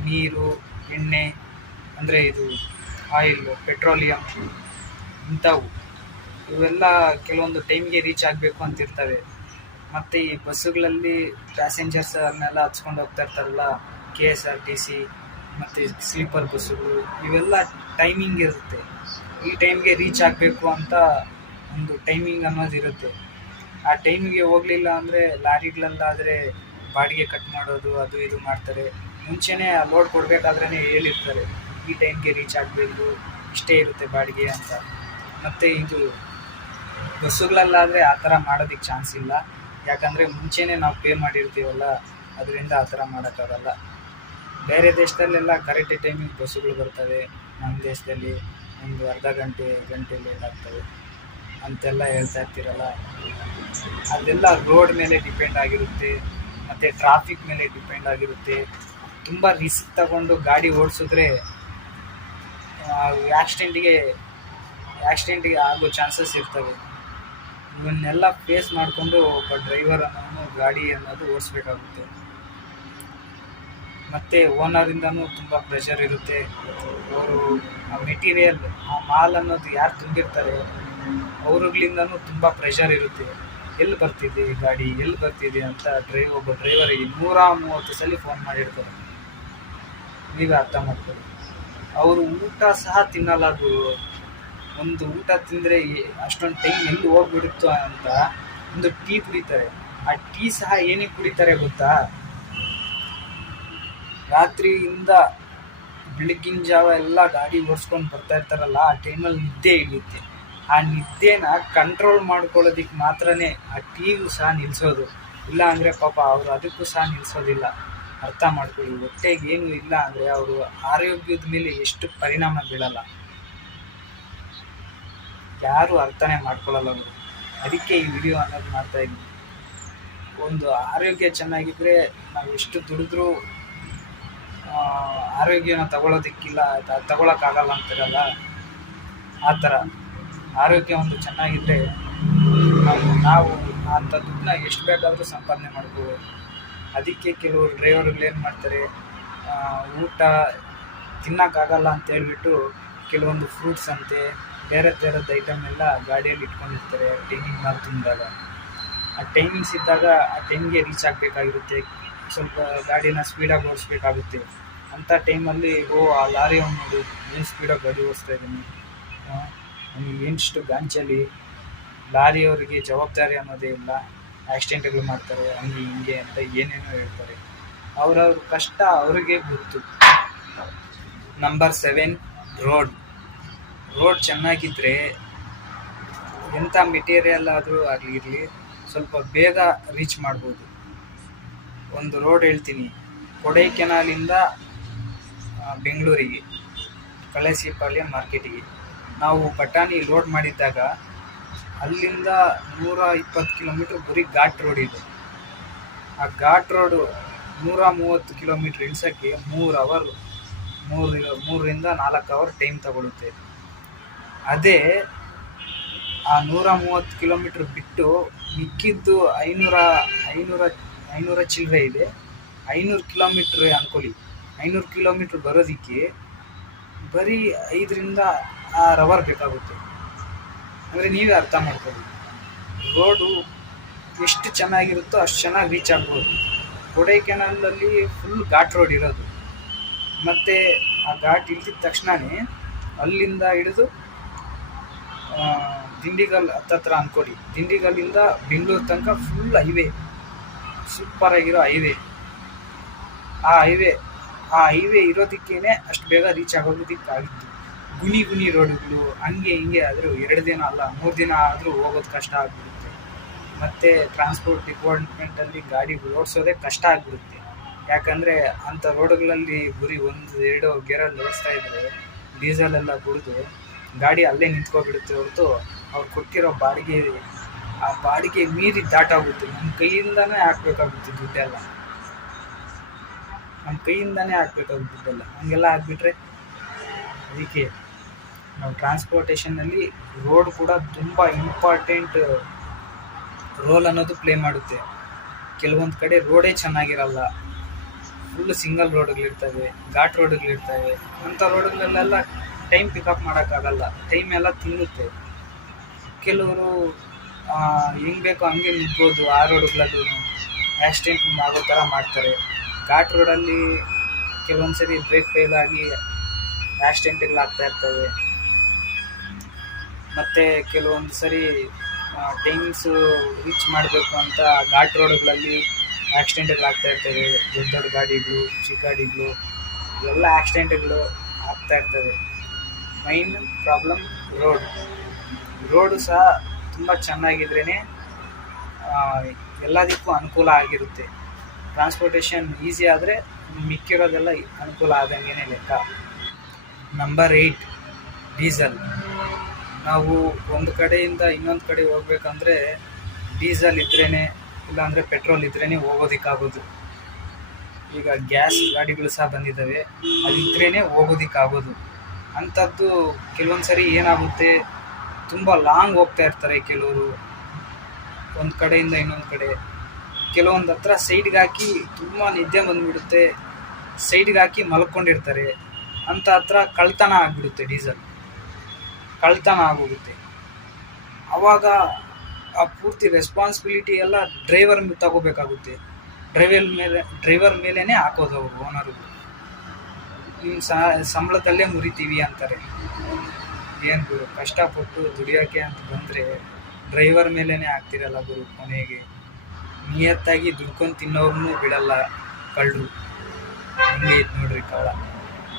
ನೀರು, ಎಣ್ಣೆ ಅಂದರೆ ಇದು ಆಯಿಲ್, ಪೆಟ್ರೋಲಿಯಂ ಇಂಥವು ಇವೆಲ್ಲ ಕೆಲವೊಂದು ಟೈಮಿಗೆ ರೀಚ್ ಆಗಬೇಕು ಅಂತಿರ್ತವೆ. ಮತ್ತು ಈ ಬಸ್ಸುಗಳಲ್ಲಿ ಪ್ಯಾಸೆಂಜರ್ಸ್ ಅದನ್ನೆಲ್ಲ ಹಚ್ಕೊಂಡು ಹೋಗ್ತಾ ಇರ್ತಾರಲ್ಲ, KSRTC ಮತ್ತು ಸ್ಲೀಪರ್ ಬಸ್ಸುಗಳು, ಇವೆಲ್ಲ ಟೈಮಿಂಗ್ ಇರುತ್ತೆ. ಈ ಟೈಮ್ಗೆ ರೀಚ್ ಆಗಬೇಕು ಅಂತ ಒಂದು ಟೈಮಿಂಗ್ ಅನ್ನೋದು ಇರುತ್ತೆ. ಆ ಟೈಮಿಗೆ ಹೋಗಲಿಲ್ಲ ಅಂದರೆ ಲಾರಿಗಳಲ್ಲಾದರೆ ಬಾಡಿಗೆ ಕಟ್ ಮಾಡೋದು ಅದು ಇದು ಮಾಡ್ತಾರೆ. ಮುಂಚೆನೇ ಲೋಡ್ ಕೊಡಬೇಕಾದ್ರೇ ಹೇಳಿರ್ತಾರೆ ಈ ಟೈಮ್ಗೆ ರೀಚ್ ಆಗಬೇಕು, ಇಷ್ಟೇ ಇರುತ್ತೆ ಬಾಡಿಗೆ ಅಂತ. ಮತ್ತು ಇದು ಬಸ್ಸುಗಳಲ್ಲಾದರೆ ಆ ಥರ ಮಾಡೋದಕ್ಕೆ ಚಾನ್ಸ್ ಇಲ್ಲ, ಯಾಕಂದರೆ ಮುಂಚೆನೇ ನಾವು ಪೇ ಮಾಡಿರ್ತೀವಲ್ಲ, ಅದರಿಂದ ಆ ಥರ ಮಾಡೋಕ್ಕಾಗಲ್ಲ. ಬೇರೆ ದೇಶದಲ್ಲೆಲ್ಲ ಕರೆಕ್ಟ್ ಟೈಮಿಗೆ ಬಸ್ಸುಗಳು ಬರ್ತವೆ, ನಮ್ಮ ದೇಶದಲ್ಲಿ ಒಂದು ಅರ್ಧ ಗಂಟೆ ಲೇಟ್ ಆಗ್ತವೆ ಅಂತೆಲ್ಲ ಹೇಳ್ತಾ ಇರ್ತೀರಲ್ಲ, ಅದೆಲ್ಲ ರೋಡ್ ಮೇಲೆ ಡಿಪೆಂಡ್ ಆಗಿರುತ್ತೆ ಮತ್ತು ಟ್ರಾಫಿಕ್ ಮೇಲೆ ಡಿಪೆಂಡ್ ಆಗಿರುತ್ತೆ. ತುಂಬ ರಿಸ್ಕ್ ತಗೊಂಡು ಗಾಡಿ ಓಡಿಸಿದ್ರೆ ಆಕ್ಸಿಡೆಂಟಿಗೆ ಆಗೋ ಚಾನ್ಸಸ್ ಇರ್ತವೆ. ಇವನ್ನೆಲ್ಲ ಫೇಸ್ ಮಾಡಿಕೊಂಡು ಒಬ್ಬ ಡ್ರೈವರ್ ಅನ್ನೋನು ಗಾಡಿ ಅನ್ನೋದು ಓಡಿಸ್ಬೇಕಾಗುತ್ತೆ. ಮತ್ತು ಓನರಿಂದನೂ ತುಂಬ ಪ್ರೆಷರ್ ಇರುತ್ತೆ. ಅವರು ಆ ಮೆಟೀರಿಯಲ್, ಆ ಮಾಲ್ ಅನ್ನೋದು ಯಾರು ತುಂಬಿರ್ತಾರೆ ಅವ್ರುಗಳಿಂದನೂ ತುಂಬ ಪ್ರೆಷರ್ ಇರುತ್ತೆ. ಎಲ್ಲಿ ಬರ್ತಿದೆ ಗಾಡಿ, ಎಲ್ಲಿ ಬರ್ತಿದೆ ಅಂತ ಒಬ್ಬ ಡ್ರೈವರಿಗೆ 130 ಸಲ ಫೋನ್ ಮಾಡಿರ್ತಾರೆ. ನೀವೇ ಅರ್ಥ ಮಾಡ್ಕೊಳ್ಳಿ. ಅವರು ಊಟ ಸಹ ತಿನ್ನಲ್ಲ. ಅದು ಒಂದು ಊಟ ತಿಂದರೆ ಅಷ್ಟೊಂದು ಟೈಮ್ ಎಲ್ಲಿ ಹೋಗ್ಬಿಡುತ್ತೋ ಅಂತ ಒಂದು ಟೀ ಕುಡಿತಾರೆ. ಆ ಟೀ ಸಹ ಏನಕ್ಕೆ ಕುಡಿತಾರೆ ಗೊತ್ತಾ? ರಾತ್ರಿಯಿಂದ ಬೆಳಗಿನ ಜಾವ ಎಲ್ಲ ಗಾಡಿ ಓಡಿಸ್ಕೊಂಡು ಬರ್ತಾ ಇರ್ತಾರಲ್ಲ, ಆ ಟೈಮಲ್ಲಿ ನಿದ್ದೆ ಹಿಡಿಯುತ್ತೆ. ಆ ನಿದ್ದೆನ ಕಂಟ್ರೋಲ್ ಮಾಡ್ಕೊಳ್ಳೋದಕ್ಕೆ ಮಾತ್ರನೇ ಆ ಟೀಗೂ ಸಹ ನಿಲ್ಲಿಸೋದು. ಇಲ್ಲ ಅಂದರೆ ಪಾಪ ಅವರು ಅದಕ್ಕೂ ಸಹ ನಿಲ್ಲಿಸೋದಿಲ್ಲ. ಅರ್ಥ ಮಾಡ್ಕೊಳ್ಳಿ. ಹೊಟ್ಟೆಗೆ ಏನು ಇಲ್ಲ ಅಂದರೆ ಅವರು ಆರೋಗ್ಯದ ಮೇಲೆ ಎಷ್ಟು ಪರಿಣಾಮ ಬೀಳಲ್ಲ, ಯಾರು ಅರ್ಥನೇ ಮಾಡ್ಕೊಳ್ಳಲ್ಲ ಅವರು. ಅದಕ್ಕೆ ಈ ವಿಡಿಯೋ ಅನ್ನೋದು ಮಾಡ್ತಾಯಿದ್ವಿ. ಒಂದು ಆರೋಗ್ಯ ಚೆನ್ನಾಗಿದ್ದರೆ ನಾವು ಎಷ್ಟು ದುಡಿದ್ರೂ ಆರೋಗ್ಯನ ತಗೊಳಕ್ಕಾಗಲ್ಲ ಅಂತಿರಲ್ಲ, ಆ ಥರ ಆರೋಗ್ಯ ಒಂದು ಚೆನ್ನಾಗಿದ್ದರೆ ನಾವು ಅಂಥ ದುಡ್ಡನ್ನ ಎಷ್ಟು ಬೇಕಾದರೂ ಸಂಪಾದನೆ ಮಾಡ್ಬೋದು. ಅದಕ್ಕೆ ಕೆಲವರು ಡ್ರೈವರ್ಗಳು ಏನು ಮಾಡ್ತಾರೆ, ಊಟ ತಿನ್ನೋಕ್ಕಾಗಲ್ಲ ಅಂತ ಹೇಳ್ಬಿಟ್ಟು ಕೆಲವೊಂದು ಫ್ರೂಟ್ಸ್ ಅಂತೆ ಬೇರೆ ಥರದ ಐಟಮ್ ಎಲ್ಲ ಗಾಡಿಯಲ್ಲಿ ಇಟ್ಕೊಂಡಿರ್ತಾರೆ ಟೈಮಿಂಗ್ ಮಾಡಿ ತುಂಬಿದಾಗ. ಆ ಟೈಮಿಂಗ್ಸ್ ಇದ್ದಾಗ ಆ ಟೈಮ್ಗೆ ರೀಚ್ ಆಗಬೇಕಾಗಿರುತ್ತೆ. ಸ್ವಲ್ಪ ಗಾಡಿನ ಸ್ಪೀಡಾಗಿ ಓಡಿಸ್ಬೇಕಾಗುತ್ತೆ. ಅಂಥ ಟೈಮಲ್ಲಿ ಆ ಲಾರಿ ಅವ್ನು ನೋಡಿ ಏನು ಸ್ಪೀಡಾಗಿ ಗಾಡಿ ಓಡಿಸ್ತಾ ಇದ್ದೀನಿ, ನನಗೆ ಏನಿಷ್ಟು ಗಾಂಚಲಿ, ಲಾರಿಯವರಿಗೆ ಜವಾಬ್ದಾರಿ ಅನ್ನೋದೇ ಇಲ್ಲ, ಆಕ್ಸಿಡೆಂಟ್ಗಳು ಮಾಡ್ತಾರೆ, ಹಂಗೆ ಹಿಂಗೆ ಅಂತ ಏನೇನೋ ಹೇಳ್ತಾರೆ. ಅವ್ರವ್ರ ಕಷ್ಟ ಅವ್ರಿಗೆ ಗೊತ್ತು. ನಂಬರ್ 7 ರೋಡ್ ಚೆನ್ನಾಗಿದ್ದರೆ ಎಂಥ ಮೆಟೀರಿಯಲ್ ಆದರೂ ಇರಲಿ ಸ್ವಲ್ಪ ಬೇಗ ರೀಚ್ ಮಾಡ್ಬೋದು. ಒಂದು ರೋಡ್ ಹೇಳ್ತೀನಿ, ಕೊಡೈಕೆನಾಲಿಂದ ಬೆಂಗಳೂರಿಗೆ, ಕಳಸಿಪಾಳ್ಯ ಮಾರ್ಕೆಟಿಗೆ ನಾವು ಬಟಾಣಿ ಲೋಡ್ ಮಾಡಿದ್ದಾಗ ಅಲ್ಲಿಂದ 120 ಕಿಲೋಮೀಟ್ರ್ ಬರೀ ಘಾಟ್ ರೋಡ್ ಇದೆ. ಆ ಘಾಟ್ ರೋಡು 130 ಕಿಲೋಮೀಟ್ರ್ ಇಳಿಸೋಕ್ಕೆ 3 ರಿಂದ 4 ಅವರ್ ಟೈಮ್ ತಗೊಳುತ್ತೆ. ಅದೇ ಆ 130 ಕಿಲೋಮೀಟ್ರ್ ಬಿಟ್ಟು ಮಿಕ್ಕಿದ್ದು 500 ಚಿಲ್ಲರೆ ಇದೆ. 500 ಕಿಲೋಮೀಟ್ರ್ ಅಂದ್ಕೊಳ್ಳಿ. 500 ಕಿಲೋಮೀಟ್ರ್ ಬರೋದಕ್ಕೆ ಬರೀ 5 ರಿಂದ 6 ಅವರ್ ಬೇಕಾಗುತ್ತೆ. ಅಂದರೆ ನೀವೇ ಅರ್ಥ ಮಾಡ್ಕೊಳ್ಳಿ, ರೋಡು ಎಷ್ಟು ಚೆನ್ನಾಗಿರುತ್ತೋ ಅಷ್ಟು ಚೆನ್ನಾಗಿ ರೀಚ್ ಆಗ್ಬೋದು. ಕೊಡೈಕೆನಾಲಲ್ಲಿ ಫುಲ್ ಘಾಟ್ ರೋಡ್ ಇರೋದು. ಮತ್ತು ಆ ಘಾಟ್ ಇಳಿದ ತಕ್ಷಣವೇ ಅಲ್ಲಿಂದ ಹಿಡಿದು ದಿಂಡಿಗಲ್ ಹತ್ತತ್ರ ಅಂದ್ಕೊಳ್ಳಿ. ದಿಂಡಿಗಲ್ಲಿಂದ ಬೆಂಗಳೂರು ತನಕ ಫುಲ್ ಹೈವೇ, ಸೂಪರಾಗಿರೋ ಹೈವೇ. ಆ ಹೈವೇ ಇರೋದಕ್ಕೇ ಅಷ್ಟು ಬೇಗ ರೀಚ್ ಆಗೋದಕ್ಕಾಗಿತ್ತು. ಗುಣಿ ರೋಡುಗಳು ಹಂಗೆ ಹಿಂಗೆ ಆದರೂ 2 ದಿನ ಅಲ್ಲ 3 ದಿನ ಆದರೂ ಹೋಗೋದು ಕಷ್ಟ ಆಗಿಬಿಡುತ್ತೆ. ಮತ್ತು ಟ್ರಾನ್ಸ್ಪೋರ್ಟ್ ಡಿಪಾರ್ಟ್ಮೆಂಟಲ್ಲಿ ಗಾಡಿ ಓಡಿಸೋದೇ ಕಷ್ಟ ಆಗಿಬಿಡುತ್ತೆ. ಯಾಕಂದರೆ ಅಂಥ ರೋಡುಗಳಲ್ಲಿ ಬರೀ 1-2 ಗೇರಲ್ಲಿ ಓಡಿಸ್ತಾ ಇದ್ದರೆ ಡೀಸೆಲ್ ಎಲ್ಲ ಕುಡಿದು ಗಾಡಿ ಅಲ್ಲೇ ನಿಂತ್ಕೊಬಿಡುತ್ತೆ ಹೊರತು ಅವ್ರು ಕೊಟ್ಟಿರೋ ಬಾಡಿಗೆ, ಆ ಬಾಡಿಗೆ ಮೀರಿ ದಾಟಾಗುತ್ತೆ. ನಮ್ಮ ಕೈಯಿಂದನೇ ಹಾಕ್ಬೇಕಾಗುತ್ತೆ ದುಡ್ಡೆಲ್ಲ, ನಮ್ಮ ಕೈಯಿಂದನೇ ಹಾಕ್ಬೇಕಾಗುತ್ತೆ ದುಡ್ಡೆಲ್ಲ. ಹಂಗೆಲ್ಲ ಆಗಿಬಿಟ್ರೆ ಅದಕ್ಕೆ ನಾವು ಟ್ರಾನ್ಸ್ಪೋರ್ಟೇಷನ್ನಲ್ಲಿ ರೋಡ್ ಕೂಡ ತುಂಬ ಇಂಪಾರ್ಟೆಂಟ್ ರೋಲ್ ಅನ್ನೋದು ಪ್ಲೇ ಮಾಡುತ್ತೆ. ಕೆಲವೊಂದು ಕಡೆ ರೋಡೇ ಚೆನ್ನಾಗಿರಲ್ಲ, ಫುಲ್ ಸಿಂಗಲ್ ರೋಡ್ಗಳಿರ್ತವೆ, ಘಾಟ್ ರೋಡ್ಗಳಿರ್ತವೆ. ಅಂಥ ರೋಡ್ಗಳಲ್ಲೆಲ್ಲ ಟೈಮ್ ಪಿಕಪ್ ಮಾಡೋಕ್ಕಾಗಲ್ಲ, ಟೈಮ್ ಎಲ್ಲ ತಿನ್ನುತ್ತೆ. ಕೆಲವರು ಹೆಂಗೆ ಬೇಕೋ ಹಂಗೆ ನಿಲ್ಬೋದು, ಆ ರೋಡ್ಗಳಲ್ಲೂ ಆಕ್ಸಿಡೆಂಟ್ ಆಗೋ ಥರ ಮಾಡ್ತಾರೆ. ಘಾಟ್ ರೋಡಲ್ಲಿ ಕೆಲವೊಂದು ಸರಿ ಬ್ರೇಕ್ ಫೇಲ್ ಆಗಿ ಆಕ್ಸಿಡೆಂಟ್ಗಳಾಗ್ತಾ ಇರ್ತವೆ. ಮತ್ತು ಕೆಲವೊಂದು ಸರಿ ಟೈಮ್ಸು ರೀಚ್ ಮಾಡಬೇಕು ಅಂತ ಘಾಟ್ ರೋಡ್ಗಳಲ್ಲಿ ಆಕ್ಸಿಡೆಂಟ್ಗಳಾಗ್ತಾ ಇರ್ತವೆ. ದೊಡ್ಡ ದೊಡ್ಡ ಗಾಡಿಗಳು, ಚಿಕ್ಕ ಗಾಡಿಗಳು, ಇವೆಲ್ಲ ಆಕ್ಸಿಡೆಂಟ್ಗಳು ಆಗ್ತಾ ಇರ್ತವೆ. ಮೈನ್ ಪ್ರಾಬ್ಲಮ್ ರೋಡು ಸಹ ತುಂಬ ಚೆನ್ನಾಗಿದ್ರೇ ಎಲ್ಲದಕ್ಕೂ ಅನುಕೂಲ ಆಗಿರುತ್ತೆ. ಟ್ರಾನ್ಸ್ಪೋರ್ಟೇಷನ್ ಈಸಿ ಆದರೆ ಮಿಕ್ಕಿರೋದೆಲ್ಲ ಅನುಕೂಲ ಆದಂಗೆ ಲೆಕ್ಕ. Number 8 diesel. ನಾವು ಒಂದು ಕಡೆಯಿಂದ ಇನ್ನೊಂದು ಕಡೆ ಹೋಗ್ಬೇಕಂದ್ರೆ ಡೀಸೆಲ್ ಇದ್ರೇ, ಇಲ್ಲಾಂದರೆ ಪೆಟ್ರೋಲ್ ಇದ್ರೇ ಹೋಗೋದಕ್ಕಾಗೋದು. ಈಗ ಗ್ಯಾಸ್ ಗಾಡಿಗಳು ಸಹ ಬಂದಿದ್ದಾವೆ, ಅದಿದ್ರೇ ಹೋಗೋದಕ್ಕಾಗೋದು. ಅಂಥದ್ದು ಕೆಲವೊಂದು ಸರಿ ಏನಾಗುತ್ತೆ, ತುಂಬ ಲಾಂಗ್ ಹೋಗ್ತಾ ಇರ್ತಾರೆ ಕೆಲವರು ಒಂದು ಕಡೆಯಿಂದ ಇನ್ನೊಂದು ಕಡೆ. ಕೆಲವೊಂದು ಹತ್ರ ಸೈಡ್ಗೆ ಹಾಕಿ ತುಂಬ ನಿದ್ದೆ ಬಂದುಬಿಡುತ್ತೆ, ಸೈಡ್ಗೆ ಹಾಕಿ ಮಲ್ಕೊಂಡಿರ್ತಾರೆ. ಅಂಥ ಹತ್ರ ಕಳ್ತನ ಆಗಿಬಿಡುತ್ತೆ, ಡೀಸೆಲ್ ಕಳ್ತನ ಆಗೋಗುತ್ತೆ. ಆವಾಗ ಆ ಪೂರ್ತಿ ರೆಸ್ಪಾನ್ಸಿಬಿಲಿಟಿ ಎಲ್ಲ ಡ್ರೈವರ್ ತಗೋಬೇಕಾಗುತ್ತೆ. ಡ್ರೈವರ್ ಮೇಲೇ ಹಾಕೋದು ಅವರು ಓನರ್ಗಳು. ನಿಮ್ಮ ಸಂಬಳದಲ್ಲೇ ಮುರಿತೀವಿ ಅಂತಾರೆ. ಏನು ಗುರು, ಕಷ್ಟಪಟ್ಟು ದುಡಿಯೋಕ್ಕೆ ಅಂತ ಬಂದರೆ ಡ್ರೈವರ್ ಮೇಲೇ ಹಾಕ್ತಿರಲ್ಲ ಗುರು. ಕೊನೆಗೆ ನಿಯತ್ತಾಗಿ ದುಡ್ಕೊಂಡು ತಿನ್ನೋರ್ನೂ ಬಿಡಲ್ಲ ಕಳ್ಳರು. ಹಂಗೆ ಇತ್ತು ನೋಡ್ರಿ ಕಾಲ.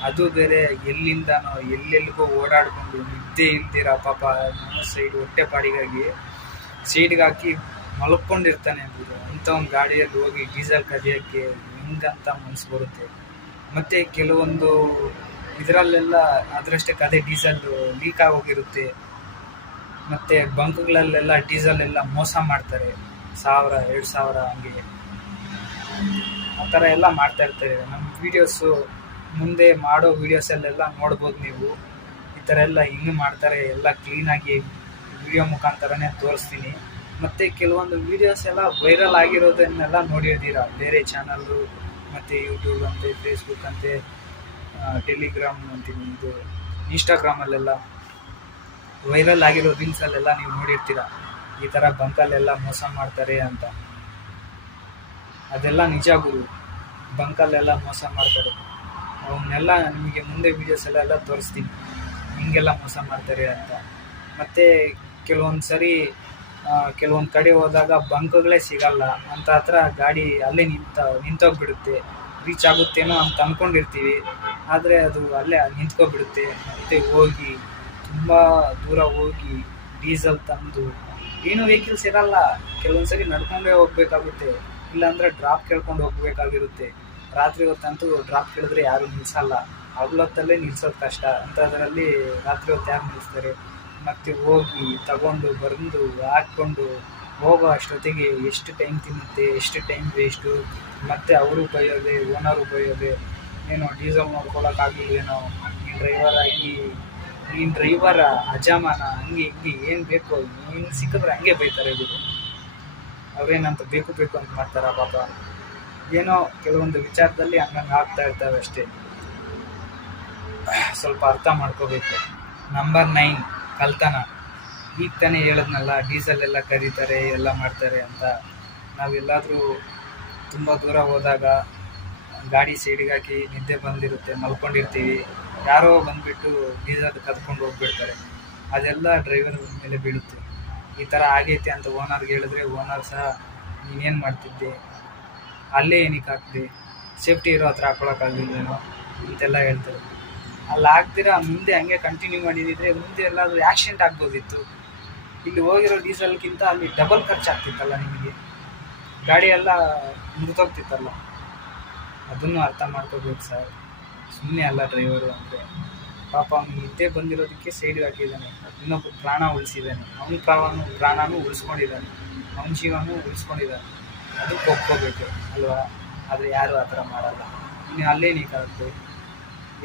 ಅದು ಬೇರೆ ಎಲ್ಲಿಂದನೋ ಎಲ್ಲೆಲ್ಲಿಗೋ ಓಡಾಡಿಕೊಂಡು ನಿದ್ದೆ ಇಲ್ದಿರ ಪಾಪ ನಮ್ಮ ಸೈಡ್ ಹೊಟ್ಟೆ ಪಾಡಿಗಾಗಿ ಸೈಡ್ಗೆ ಹಾಕಿ ಮಲ್ಕೊಂಡಿರ್ತಾನೆ ಗುರು. ಅಂಥ ಒಂದು ಗಾಡಿಯಲ್ಲಿ ಹೋಗಿ ಡೀಸೆಲ್ ಕದಿಯೋಕ್ಕೆ ಹೆಂಗಂತ ಮನಸ್ಸು ಬರುತ್ತೆ. ಮತ್ತು ಕೆಲವೊಂದು ಇದರಲ್ಲೆಲ್ಲ ಅದರಷ್ಟಕ್ಕೆ ಅದೇ ಡೀಸೆಲ್ ಲೀಕ್ ಆಗೋಗಿರುತ್ತೆ. ಮತ್ತು ಬಂಕ್ಗಳಲ್ಲೆಲ್ಲ ಡೀಸೆಲ್ ಮೋಸ ಮಾಡ್ತಾರೆ, 1000-2000 ಹಂಗೆ ಆ ಥರ ಎಲ್ಲ ಮಾಡ್ತಾ ಇರ್ತಾರೆ. ನಮ್ಮ ವೀಡಿಯೋಸು ಮುಂದೆ ಮಾಡೋ ವೀಡಿಯೋಸಲ್ಲೆಲ್ಲ ನೋಡ್ಬೋದು ನೀವು. ಈ ಥರ ಎಲ್ಲ ಹಿಂಗೆ ಮಾಡ್ತಾರೆ, ಎಲ್ಲ ಕ್ಲೀನಾಗಿ ವಿಡಿಯೋ ಮುಖಾಂತರನೇ ತೋರಿಸ್ತೀನಿ. ಮತ್ತು ಕೆಲವೊಂದು ವೀಡಿಯೋಸ್ ಎಲ್ಲ ವೈರಲ್ ಆಗಿರೋದನ್ನೆಲ್ಲ ನೋಡಿರ್ತೀರ ಬೇರೆ ಚಾನಲ್ಲು, ಮತ್ತು ಯೂಟ್ಯೂಬ್ ಅಂತೆ, ಫೇಸ್ಬುಕ್ ಅಂತೆ, ಟೆಲಿಗ್ರಾಮ್ ಅಂತೀನಿ, ಇದು ಇನ್ಸ್ಟಾಗ್ರಾಮಲ್ಲೆಲ್ಲ ವೈರಲ್ ಆಗಿರೋ ರೀಲ್ಸಲ್ಲೆಲ್ಲ ನೀವು ನೋಡಿರ್ತೀರ. ಈ ಥರ ಬಂಕಲ್ಲೆಲ್ಲ ಮೋಸ ಮಾಡ್ತಾರೆ ಅಂತ. ಅದೆಲ್ಲ ನಿಜ ಗುರು, ಬಂಕಲ್ಲೆಲ್ಲ ಮೋಸ ಮಾಡ್ತಾರೆ. ಅವನ್ನೆಲ್ಲ ನಿಮಗೆ ಮುಂದೆ ವೀಡಿಯೋಸಲ್ಲೆಲ್ಲ ತೋರಿಸ್ತೀನಿ ಹಿಂಗೆಲ್ಲ ಮೋಸ ಮಾಡ್ತಾರೆ ಅಂತ. ಮತ್ತು ಕೆಲವೊಂದು ಸರಿ ಕೆಲವೊಂದು ಕಡೆ ಹೋದಾಗ ಬಂಕ್ಗಳೇ ಸಿಗಲ್ಲ. ಅಂತ ಹತ್ರ ಗಾಡಿ ಅಲ್ಲೇ ನಿಂತೋಗ್ಬಿಡುತ್ತೆ. ರೀಚ್ ಆಗುತ್ತೇನೋ ಅಂತ ಅಂದ್ಕೊಂಡಿರ್ತೀವಿ, ಆದರೆ ಅದು ಅಲ್ಲೇ ನಿಂತ್ಕೊಬಿಡುತ್ತೆ. ಮತ್ತು ಹೋಗಿ ತುಂಬ ದೂರ ಹೋಗಿ ಡೀಸೆಲ್ ತಂದು, ಏನೂ ವೆಹಿಕಲ್ಸ್ ಇರಲ್ಲ. ಕೆಲವೊಂದು ಸರಿ ನಡ್ಕೊಂಡೇ ಹೋಗ್ಬೇಕಾಗುತ್ತೆ, ಇಲ್ಲಾಂದರೆ ಡ್ರಾಪ್ ಕೇಳ್ಕೊಂಡು ಹೋಗ್ಬೇಕಾಗಿರುತ್ತೆ. ರಾತ್ರಿ ಹೊತ್ತಂತೂ ಡ್ರಾಪ್ ಕೇಳಿದ್ರೆ ಯಾರೂ ನಿಲ್ಲಿಸಲ್ಲ, ಹಗಲೊತ್ತಲ್ಲೇ ನಿಲ್ಸೋದು ಕಷ್ಟ. ಅಂಥದ್ರಲ್ಲಿ ರಾತ್ರಿ ಹೊತ್ತು ಯಾರು ನಿಲ್ಲಿಸ್ತಾರೆ? ಮತ್ತು ಹೋಗಿ ತಗೊಂಡು ಬಂದು ಹಾಕ್ಕೊಂಡು ಹೋಗೋ ಅಷ್ಟೊತ್ತಿಗೆ ಎಷ್ಟು ಟೈಮ್ ತಿನ್ನುತ್ತೆ, ಎಷ್ಟು ಟೈಮ್ ವೇಸ್ಟು. ಮತ್ತು ಅವರು ಬೈಯೋದೆ, ಓನರು ಬೈಯೋದೆ, ಏನೋ ಡೀಸೆಲ್ ನೋಡ್ಕೊಳ್ಳೋಕ್ಕಾಗಲಿಲ್ವೇನೋ, ನೀನು ಡ್ರೈವರ ಅಜಾಮಾನ, ಹಂಗೆ ಹಿಂಗೆ ಏನು ಬೇಕೋ ಏನು ಸಿಕ್ಕಿದ್ರೆ ಹಂಗೆ ಬೈತಾರೆ ಗುರು. ಅವ್ರೇನಂತ ಬೇಕು ಅಂತ ಮಾಡ್ತಾರ ಪಾಪ. ಏನೋ ಕೆಲವೊಂದು ವಿಚಾರದಲ್ಲಿ ಹಂಗಂಗೆ ಆಗ್ತಾ ಇರ್ತವೆ ಅಷ್ಟೇ, ಸ್ವಲ್ಪ ಅರ್ಥ ಮಾಡ್ಕೋಬೇಕು. ನಂಬರ್ 9 ಕಳ್ತನ. ಈಗ ತಾನೇ ಹೇಳಿದ್ನಲ್ಲ, ಡೀಸೆಲ್ ಎಲ್ಲ ಕದೀತಾರೆ, ಎಲ್ಲ ಮಾಡ್ತಾರೆ ಅಂತ. ನಾವೆಲ್ಲಾದರೂ ತುಂಬ ದೂರ ಹೋದಾಗ ಗಾಡಿ ಸೈಡಿಗೆ ಹಾಕಿ ನಿದ್ದೆ ಬಂದಿರುತ್ತೆ, ಮಲ್ಕೊಂಡಿರ್ತೀವಿ, ಯಾರೋ ಬಂದುಬಿಟ್ಟು ಡೀಸೆಲ್ ಕದ್ಕೊಂಡು ಹೋಗ್ಬಿಡ್ತಾರೆ. ಅದೆಲ್ಲ ಡ್ರೈವರ್ ಮೇಲೆ ಬೀಳುತ್ತೆ. ಈ ಥರ ಆಗೈತೆ ಅಂತ ಓನರ್ಗೆ ಹೇಳಿದ್ರೆ ಓನರ್ ಸಹ ನೀನೇನು ಮಾಡ್ತಿದ್ದೆ, ಅಲ್ಲೇ ಏನಕ್ಕೆ ಹಾಕ್ದೆ, ಸೇಫ್ಟಿ ಇರೋ ಹತ್ರ ಹಾಕ್ಕೊಳಕ್ಕಾಗಲಿಲ್ವೇನೋ ಅಂತೆಲ್ಲ ಹೇಳ್ತಾರೆ. ಅಲ್ಲಿ ಹಾಕ್ದಿರ ಮುಂದೆ ಹಂಗೆ ಕಂಟಿನ್ಯೂ ಮಾಡಿದಿದ್ರೆ ಮುಂದೆ ಎಲ್ಲಾದರೂ ಆಕ್ಸಿಡೆಂಟ್ ಆಗ್ಬೋದಿತ್ತು. ಇಲ್ಲಿ ಹೋಗಿರೋ ಡೀಸೆಲ್ಗಿಂತ ಅಲ್ಲಿ ಡಬಲ್ ಖರ್ಚಾಗ್ತಿತ್ತಲ್ಲ ನಿಮಗೆ, ಗಾಡಿ ಎಲ್ಲ ಮುರಿದೋಗ್ತಿತ್ತಲ್ಲ. ಅದನ್ನು ಅರ್ಥ ಮಾಡ್ಕೋಬೇಕು ಸರ್, ಸುಮ್ಮನೆ ಅಲ್ಲ ಡ್ರೈವರು ಅಂದರೆ. ಪಾಪ ಅವ್ನು ನಿದ್ದೆ ಬಂದಿರೋದಕ್ಕೆ ಸೈಡ್ಗೆ ಹಾಕಿದ್ದಾನೆ, ಇನ್ನೊಬ್ಬ ಪ್ರಾಣ ಉಳಿಸಿದ್ದಾನೆ, ಅವನ ಪ್ರಾಣನೂ ಉಳಿಸ್ಕೊಂಡಿದ್ದಾನೆ, ಅವನ ಜೀವನೂ ಉಳಿಸ್ಕೊಂಡಿದ್ದಾನೆ. ಅದಕ್ಕೆ ಒಪ್ಕೋಬೇಕು ಅಲ್ವಾ? ಆದರೆ ಯಾರು ಆ ಥರ ಮಾಡಲ್ಲ. ಇನ್ನು ಅಲ್ಲೇನೀಗಾಗುತ್ತೆ,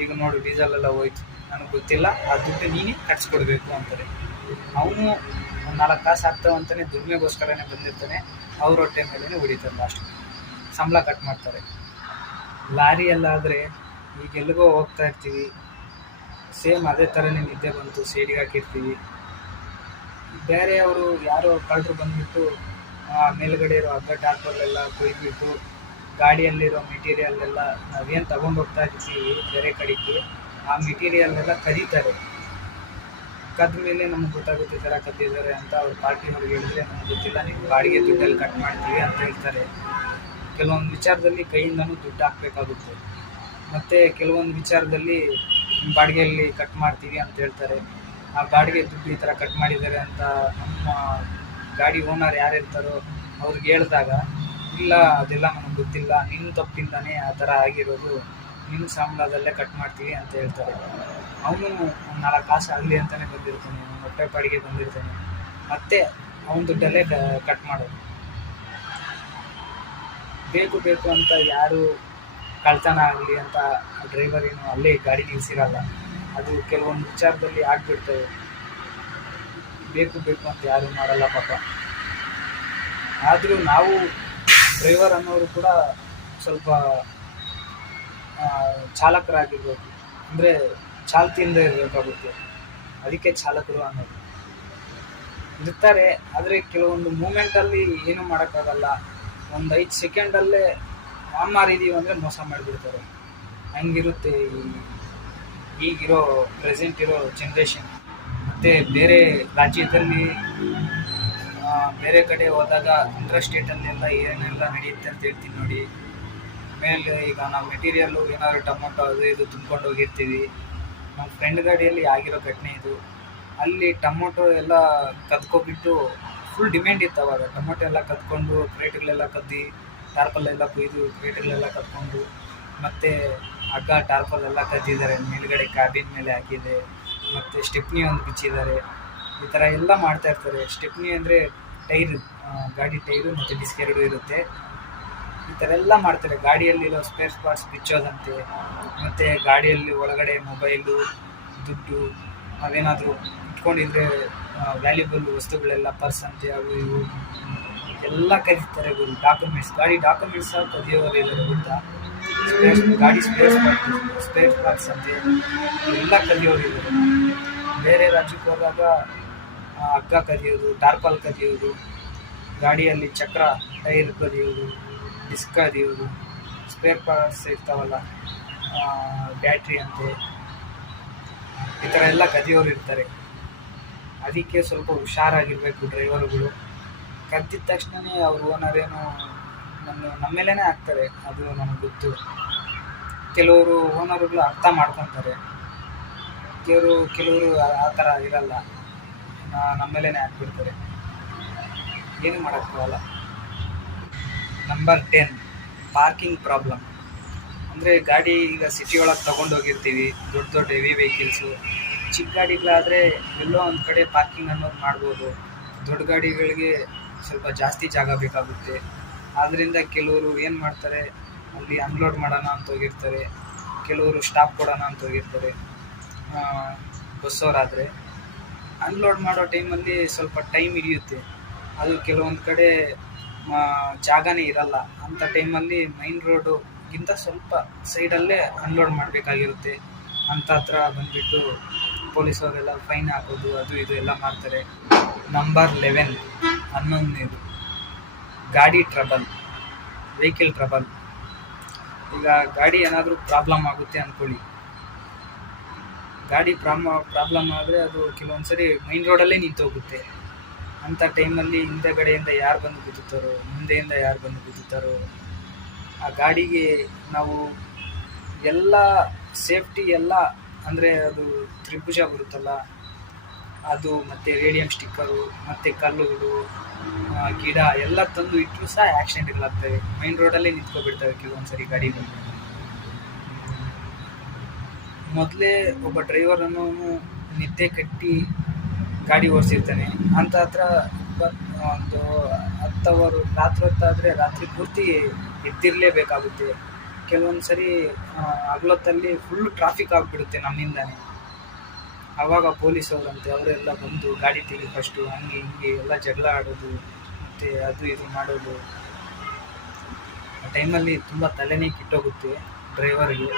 ಈಗ ನೋಡು ಡೀಸೆಲ್ ಎಲ್ಲ ಹೋಯ್ತು, ನನಗೆ ಗೊತ್ತಿಲ್ಲ, ಆ ದುಡ್ಡು ನೀನೇ ಕಟ್ಸ್ಕೊಡ್ಬೇಕು ಅಂತಾರೆ. ಅವನು ಒಂದು 4 ಕಾಸು ಆಗ್ತಾವಂತಾನೆ ದುಡಿಮೆಗೋಸ್ಕರನೇ ಬಂದಿರ್ತಾನೆ, ಅವ್ರ ಹೊಟ್ಟೆ ಮೇಲೇ ಹೊಡಿತಾರೆ, ಲಾಸ್ಟ್ ಸಂಬಳ ಕಟ್ ಮಾಡ್ತಾರೆ. ಲಾರಿಯಲ್ಲಾದರೆ ಈಗ ಎಲ್ಲಿಗೋ ಹೋಗ್ತಾ ಇರ್ತೀವಿ, ಸೇಮ್ ಅದೇ ಥರನೇ ನಿದ್ದೆ ಬಂತು, ಸೈಡಿಗೆ ಹಾಕಿರ್ತೀವಿ, ಬೇರೆಯವರು ಯಾರೋ ಕಳ್ಳರು ಬಂದುಬಿಟ್ಟು ಮೇಲುಗಡೆ ಇರೋ ಹಗ್ಗ ಟಾರ್ಪಲ್ಲೆಲ್ಲ ಕೊಯ್ದುಬಿಟ್ಟು ಗಾಡಿಯಲ್ಲಿರೋ ಮೆಟೀರಿಯಲ್ ಎಲ್ಲ ನಾವೇನು ತಗೊಂಡು ಹೋಗ್ತಾ ಇರ್ತೀವಿ ಬೇರೆ ಕಡೆಗೆ, ಆ ಮೆಟೀರಿಯಲ್ನೆಲ್ಲ ಕದೀತಾರೆ. ಕದ್ದ ಮೇಲೆ ನಮ್ಗೆ ಗೊತ್ತಾಗುತ್ತೆ ಈ ಥರ ಕದ್ದಿದ್ದಾರೆ ಅಂತ. ಅವ್ರ ಪಾರ್ಟಿಯವ್ರಿಗೆ ಹೇಳಿದ್ರೆ ನಮ್ಗೆ ಗೊತ್ತಿಲ್ಲ, ನೀವು ಬಾಡಿಗೆ ದುಡ್ಡಲ್ಲಿ ಕಟ್ ಮಾಡ್ತೀವಿ ಅಂತ ಹೇಳ್ತಾರೆ. ಕೆಲವೊಂದು ವಿಚಾರದಲ್ಲಿ ಕೈಯಿಂದನೂ ದುಡ್ಡು ಹಾಕಬೇಕಾಗುತ್ತೆ, ಮತ್ತು ಕೆಲವೊಂದು ವಿಚಾರದಲ್ಲಿ ಬಾಡಿಗೆಯಲ್ಲಿ ಕಟ್ ಮಾಡ್ತೀವಿ ಅಂತ ಹೇಳ್ತಾರೆ. ಆ ಬಾಡಿಗೆ ದುಡ್ಡು ಈ ಥರ ಕಟ್ ಮಾಡಿದ್ದಾರೆ ಅಂತ ನಮ್ಮ ಗಾಡಿ ಓನರ್ ಯಾರು ಇರ್ತಾರೋ ಅವ್ರಿಗೆ ಹೇಳಿದಾಗ, ಇಲ್ಲ ಅದೆಲ್ಲ ನನಗೆ ಗೊತ್ತಿಲ್ಲ, ನಿನ್ನ ತಪ್ಪಿಂದಾನೇ ಆ ಥರ ಆಗಿರೋದು, ನಿಮ್ಮ ಸಂಬಳದಲ್ಲೇ ಕಟ್ ಮಾಡ್ತೀವಿ ಅಂತ ಹೇಳ್ತಾರೆ. ಅವನು 4 ಕಾಸು ಆಗಲಿ ಅಂತಲೇ ಬಂದಿರ್ತಾನೆ, ಹೊಟ್ಟೆ ಪಾಡಿಗೆ ಬಂದಿರ್ತಾನೆ, ಮತ್ತೆ ಅವನ ದುಡ್ಡಲ್ಲೇ ಕಟ್ ಮಾಡೋದು. ಬೇಕು ಅಂತ ಯಾರು ಕಳ್ತನ ಆಗಲಿ ಅಂತ ಡ್ರೈವರ್ ಏನು ಅಲ್ಲೇ ಗಾಡಿ ನಿಲ್ಲಿಸಿರಲ್ಲ, ಅದು ಕೆಲವೊಂದು ವಿಚಾರದಲ್ಲಿ ಆಗಿಬಿಡ್ತವೆ. ಬೇಕು ಅಂತ ಯಾರು ಮಾಡಲ್ಲ ಪಾಪ. ಆದರೂ ನಾವು ಡ್ರೈವರ್ ಅನ್ನೋರು ಕೂಡ ಸ್ವಲ್ಪ ಚಾಲಕರಾಗಿರ್ಬೇಕು, ಅಂದರೆ ಚಾಲ್ತಿಯಿಂದ ಇರಬೇಕಾಗುತ್ತೆ. ಅದಕ್ಕೆ ಚಾಲಕರು ಅನ್ನೋದು ಇರ್ತಾರೆ. ಆದರೆ ಕೆಲವೊಂದು ಮೂಮೆಂಟಲ್ಲಿ ಏನೂ ಮಾಡೋಕ್ಕಾಗಲ್ಲ, ಒಂದು 5 ಸೆಕೆಂಡಲ್ಲೇ ಮಾರಿದೀವಿ ಅಂದರೆ ಮೋಸ ಮಾಡಿಬಿಡ್ತಾರೆ. ಹಂಗಿರುತ್ತೆ ಈಗಿರೋ ಪ್ರೆಸೆಂಟ್ ಇರೋ ಜನ್ರೇಷನ್. ಮತ್ತು ಬೇರೆ ರಾಜ್ಯದಲ್ಲಿ ಬೇರೆ ಕಡೆ ಹೋದಾಗ ಇಂಟ್ರಾ ಸ್ಟೇಟಲ್ಲೆಲ್ಲ ಏನೆಲ್ಲ ನಡೆಯುತ್ತೆ ಅಂತ ಹೇಳ್ತೀನಿ ನೋಡಿ. ಆಮೇಲೆ ಈಗ ನಾವು ಮೆಟೀರಿಯಲ್ಲು ಏನಾದರೂ ಟೊಮೊಟೊ ಅದು ಇದು ತುಂಬ್ಕೊಂಡು ಹೋಗಿರ್ತೀವಿ, ನಮ್ಮ ಫ್ರೆಂಡ್ ಗಾಡಿಯಲ್ಲಿ ಆಗಿರೋ ಘಟನೆ ಇದು. ಅಲ್ಲಿ ಟೊಮೊಟೊ ಎಲ್ಲ ಕದ್ಕೊಬಿಟ್ಟು ಫುಲ್ ಡಿಮ್ಯಾಂಡ್ ಇತ್ತು ಅವಾಗ. ಟೊಮೊಟೊ ಎಲ್ಲ ಕದ್ಕೊಂಡು ಕ್ರೇಟ್ಗಳೆಲ್ಲ ಕದ್ದಿ, ಟಾರ್ಪಲ್ಲೆಲ್ಲ ಕೊಯ್ದು ಕ್ರೇಟ್ಗಳೆಲ್ಲ ಕದ್ಕೊಂಡು, ಮತ್ತು ಹಗ್ಗ ಟಾರ್ಪಲ್ಲೆಲ್ಲ ಕದ್ದಿದ್ದಾರೆ, ಮೇಲುಗಡೆ ಕ್ಯಾಬಿನ್ ಮೇಲೆ ಹಾಕಿದೆ, ಮತ್ತು ಸ್ಟೆಪ್ನಿ ಒಂದು ಬಿಚ್ಚಿದ್ದಾರೆ. ಈ ಥರ ಎಲ್ಲ ಮಾಡ್ತಾಯಿರ್ತಾರೆ. ಸ್ಟೆಪ್ನಿ ಅಂದರೆ ಟೈರು, ಗಾಡಿ ಟೈರು ಮತ್ತು ಡಿಸ್ಕ್ 2 ಇರುತ್ತೆ. ಈ ಥರ ಎಲ್ಲ ಮಾಡ್ತಾರೆ. ಗಾಡಿಯಲ್ಲಿರೋ ಸ್ಪೇರ್ ಪಾರ್ಟ್ಸ್ ಬಿಚ್ಚೋದಂತೆ, ಮತ್ತು ಗಾಡಿಯಲ್ಲಿ ಒಳಗಡೆ ಮೊಬೈಲು, ದುಡ್ಡು, ನಾವೇನಾದರೂ ಇಟ್ಕೊಂಡಿದ್ರೆ ವ್ಯಾಲ್ಯೂಬಲ್ ವಸ್ತುಗಳೆಲ್ಲ, ಪರ್ಸ್ ಅಂತೆ, ಅವು ಇವು ಎಲ್ಲ ಕದೀತಾರೆ. ಗಾಡಿ ಡಾಕ್ಯುಮೆಂಟ್ಸ್ ಕದಿಯೋರು ಇದ್ದಾರೆ ಗೊತ್ತಾ? ಗಾಡಿ ಸ್ಪೇರ್ ಪಾರ್ಟ್ಸ್ ಅಂತೆ ಎಲ್ಲ ಕದಿಯೋರು ಇದ್ದಾರೆ. ಬೇರೆ ರಾಜ್ಯಕ್ಕೆ ಹೋದಾಗ ಹಗ್ಗ ಕದಿಯೋದು, ಟಾರ್ಪಲ್ ಕದಿಯೋದು, ಗಾಡಿಯಲ್ಲಿ ಚಕ್ರ, ಟೈರ್ ಕದಿಯೋದು, ಡಿಸ್ಕ್ ಕದಿಯೋದು, ಸ್ಪೇರ್ ಪಾರ್ಟ್ಸ್ ಇರ್ತಾವಲ್ಲ, ಬ್ಯಾಟ್ರಿ ಅಂತೆ, ಈ ಥರ ಎಲ್ಲ ಕದಿಯೋರು ಇರ್ತಾರೆ. ಅದಕ್ಕೆ ಸ್ವಲ್ಪ ಹುಷಾರಾಗಿರಬೇಕು ಡ್ರೈವರ್ಗಳು. ಕದ್ದಿದ ತಕ್ಷಣವೇ ಅವ್ರ ಓನರ್ ಏನು ನಮ್ಮ ಮೇಲೇ ಹಾಕ್ತಾರೆ, ಅದು ನಮಗೆ ಗೊತ್ತು. ಕೆಲವರು ಓನರ್ಗಳು ಅರ್ಥ ಮಾಡ್ಕೊತಾರೆ, ಕೆಲವರು ಆ ಥರ ಇರಲ್ಲ, ನಮ್ಮ ಮೇಲೇ ಹಾಕ್ಬಿಡ್ತಾರೆ. ಏನು ಮಾಡೋಕ್ಕಾಗಲ್ಲ. Number 10, parking problem. ಅಂದರೆ ಗಾಡಿ ಈಗ ಸಿಟಿ ಒಳಗೆ ತೊಗೊಂಡೋಗಿರ್ತೀವಿ, ದೊಡ್ಡ ಹೆವಿ ವೆಹಿಕಲ್ಸು. ಚಿಕ್ಕ ಗಾಡಿಗಳಾದರೆ ಎಲ್ಲೋ ಒಂದು ಕಡೆ ಪಾರ್ಕಿಂಗ್ ಅನ್ನೋದು ಮಾಡ್ಬೋದು. ದೊಡ್ಡ ಗಾಡಿಗಳಿಗೆ ಸ್ವಲ್ಪ ಜಾಸ್ತಿ ಜಾಗ ಬೇಕಾಗುತ್ತೆ. ಆದ್ದರಿಂದ ಕೆಲವರು ಏನು ಮಾಡ್ತಾರೆ, ಅಲ್ಲಿ ಅನ್ಲೋಡ್ ಮಾಡೋಣ ಅಂತ ಹೋಗಿರ್ತಾರೆ, ಕೆಲವರು ಸ್ಟಾಪ್ ಕೊಡೋಣ ಅಂತ ಹೋಗಿರ್ತಾರೆ. ಬಸ್ಸವರಾದರೆ ಅನ್ಲೋಡ್ ಮಾಡೋ ಟೈಮಲ್ಲಿ ಸ್ವಲ್ಪ ಟೈಮ್ ಹಿಡಿಯುತ್ತೆ. ಅದು ಕೆಲವೊಂದು ಕಡೆ ಜಾಗನೇ ಇರಲ್ಲ. ಅಂಥ ಟೈಮಲ್ಲಿ ಮೈನ್ ರೋಡುಗಿಂತ ಸ್ವಲ್ಪ ಸೈಡಲ್ಲೇ ಅನ್ಲೋಡ್ ಮಾಡಬೇಕಾಗಿರುತ್ತೆ. ಅಂಥ ಹತ್ರ ಬಂದುಬಿಟ್ಟು ಪೊಲೀಸವರೆಲ್ಲ ಫೈನ್ ಹಾಕೋದು, ಅದು ಇದು ಎಲ್ಲ ಮಾಡ್ತಾರೆ. ನಂಬರ್ 11, 11ನೇದು ಗಾಡಿ ಟ್ರಬಲ್, ವೆಹಿಕಲ್ ಟ್ರಬಲ್. ಈಗ ಗಾಡಿ ಏನಾದರೂ ಪ್ರಾಬ್ಲಮ್ ಆಗುತ್ತೆ ಅಂದ್ಕೊಳ್ಳಿ. ಗಾಡಿ ಪ್ರಾಬ್ಲಮ್ ಆದರೆ ಅದು ಕೆಲವೊಂದು ಸರಿ ಮೈನ್ ರೋಡಲ್ಲೇ ನಿಂತೋಗುತ್ತೆ. ಅಂಥ ಟೈಮಲ್ಲಿ ಹಿಂದೆಗಡೆಯಿಂದ ಯಾರು ಬಂದು ಗುದ್ದುತ್ತಾರೋ, ಮುಂದೆಯಿಂದ ಯಾರು ಬಂದು ಗುದ್ದುತ್ತಾರೋ, ಆ ಗಾಡಿಗೆ ನಾವು ಎಲ್ಲ ಸೇಫ್ಟಿ ಎಲ್ಲ, ಅಂದರೆ ಅದು ತ್ರಿಭುಜ ಬರುತ್ತಲ್ಲ ಅದು, ಮತ್ತು ರೇಡಿಯಂ ಸ್ಟಿಕ್ಕರು, ಮತ್ತು ಕಲ್ಲುಗಳು, ಗಿಡ ಎಲ್ಲ ತಂದು ಇಟ್ಟರೂ ಸಹ ಆ್ಯಕ್ಸಿಡೆಂಟ್ಗಳಾಗ್ತವೆ. ಮೈನ್ ರೋಡಲ್ಲೇ ನಿಂತ್ಕೊಬಿಡ್ತವೆ ಕೆಲವೊಂದು ಸರಿ ಗಾಡಿಗಳು. ಮೊದಲೇ ಒಬ್ಬ ಡ್ರೈವರನ್ನು ನಿದ್ದೆ ಕಟ್ಟಿ ಗಾಡಿ ಓಡಿಸಿರ್ತಾನೆ. ಅಂತ ಹತ್ರ ಒಂದು 10 ಅವರು ರಾತ್ರಿ ಹೊತ್ತಾದರೆ ರಾತ್ರಿ ಪೂರ್ತಿ ಎದ್ದಿರಲೇಬೇಕಾಗುತ್ತೆ. ಕೆಲವೊಂದು ಸರಿ ಹಗಲೊತ್ತಲ್ಲಿ ಫುಲ್ಲು ಟ್ರಾಫಿಕ್ ಆಗಿಬಿಡುತ್ತೆ ನಮ್ಮಿಂದಾನೆ. ಆವಾಗ ಪೊಲೀಸವರಂತೆ ಅವರೆಲ್ಲ ಬಂದು ಗಾಡಿ ತೆಗಿ ಫಸ್ಟು, ಹಂಗೆ ಹಿಂಗೆ ಎಲ್ಲ ಜಗಳ ಆಡೋದು ಮತ್ತು ಅದು ಇದು ಮಾಡೋದು. ಆ ಟೈಮಲ್ಲಿ ತುಂಬ ತಲೆನೇ ಕೆಟ್ಟೋಗುತ್ತೆ ಡ್ರೈವರ್ಗೆ.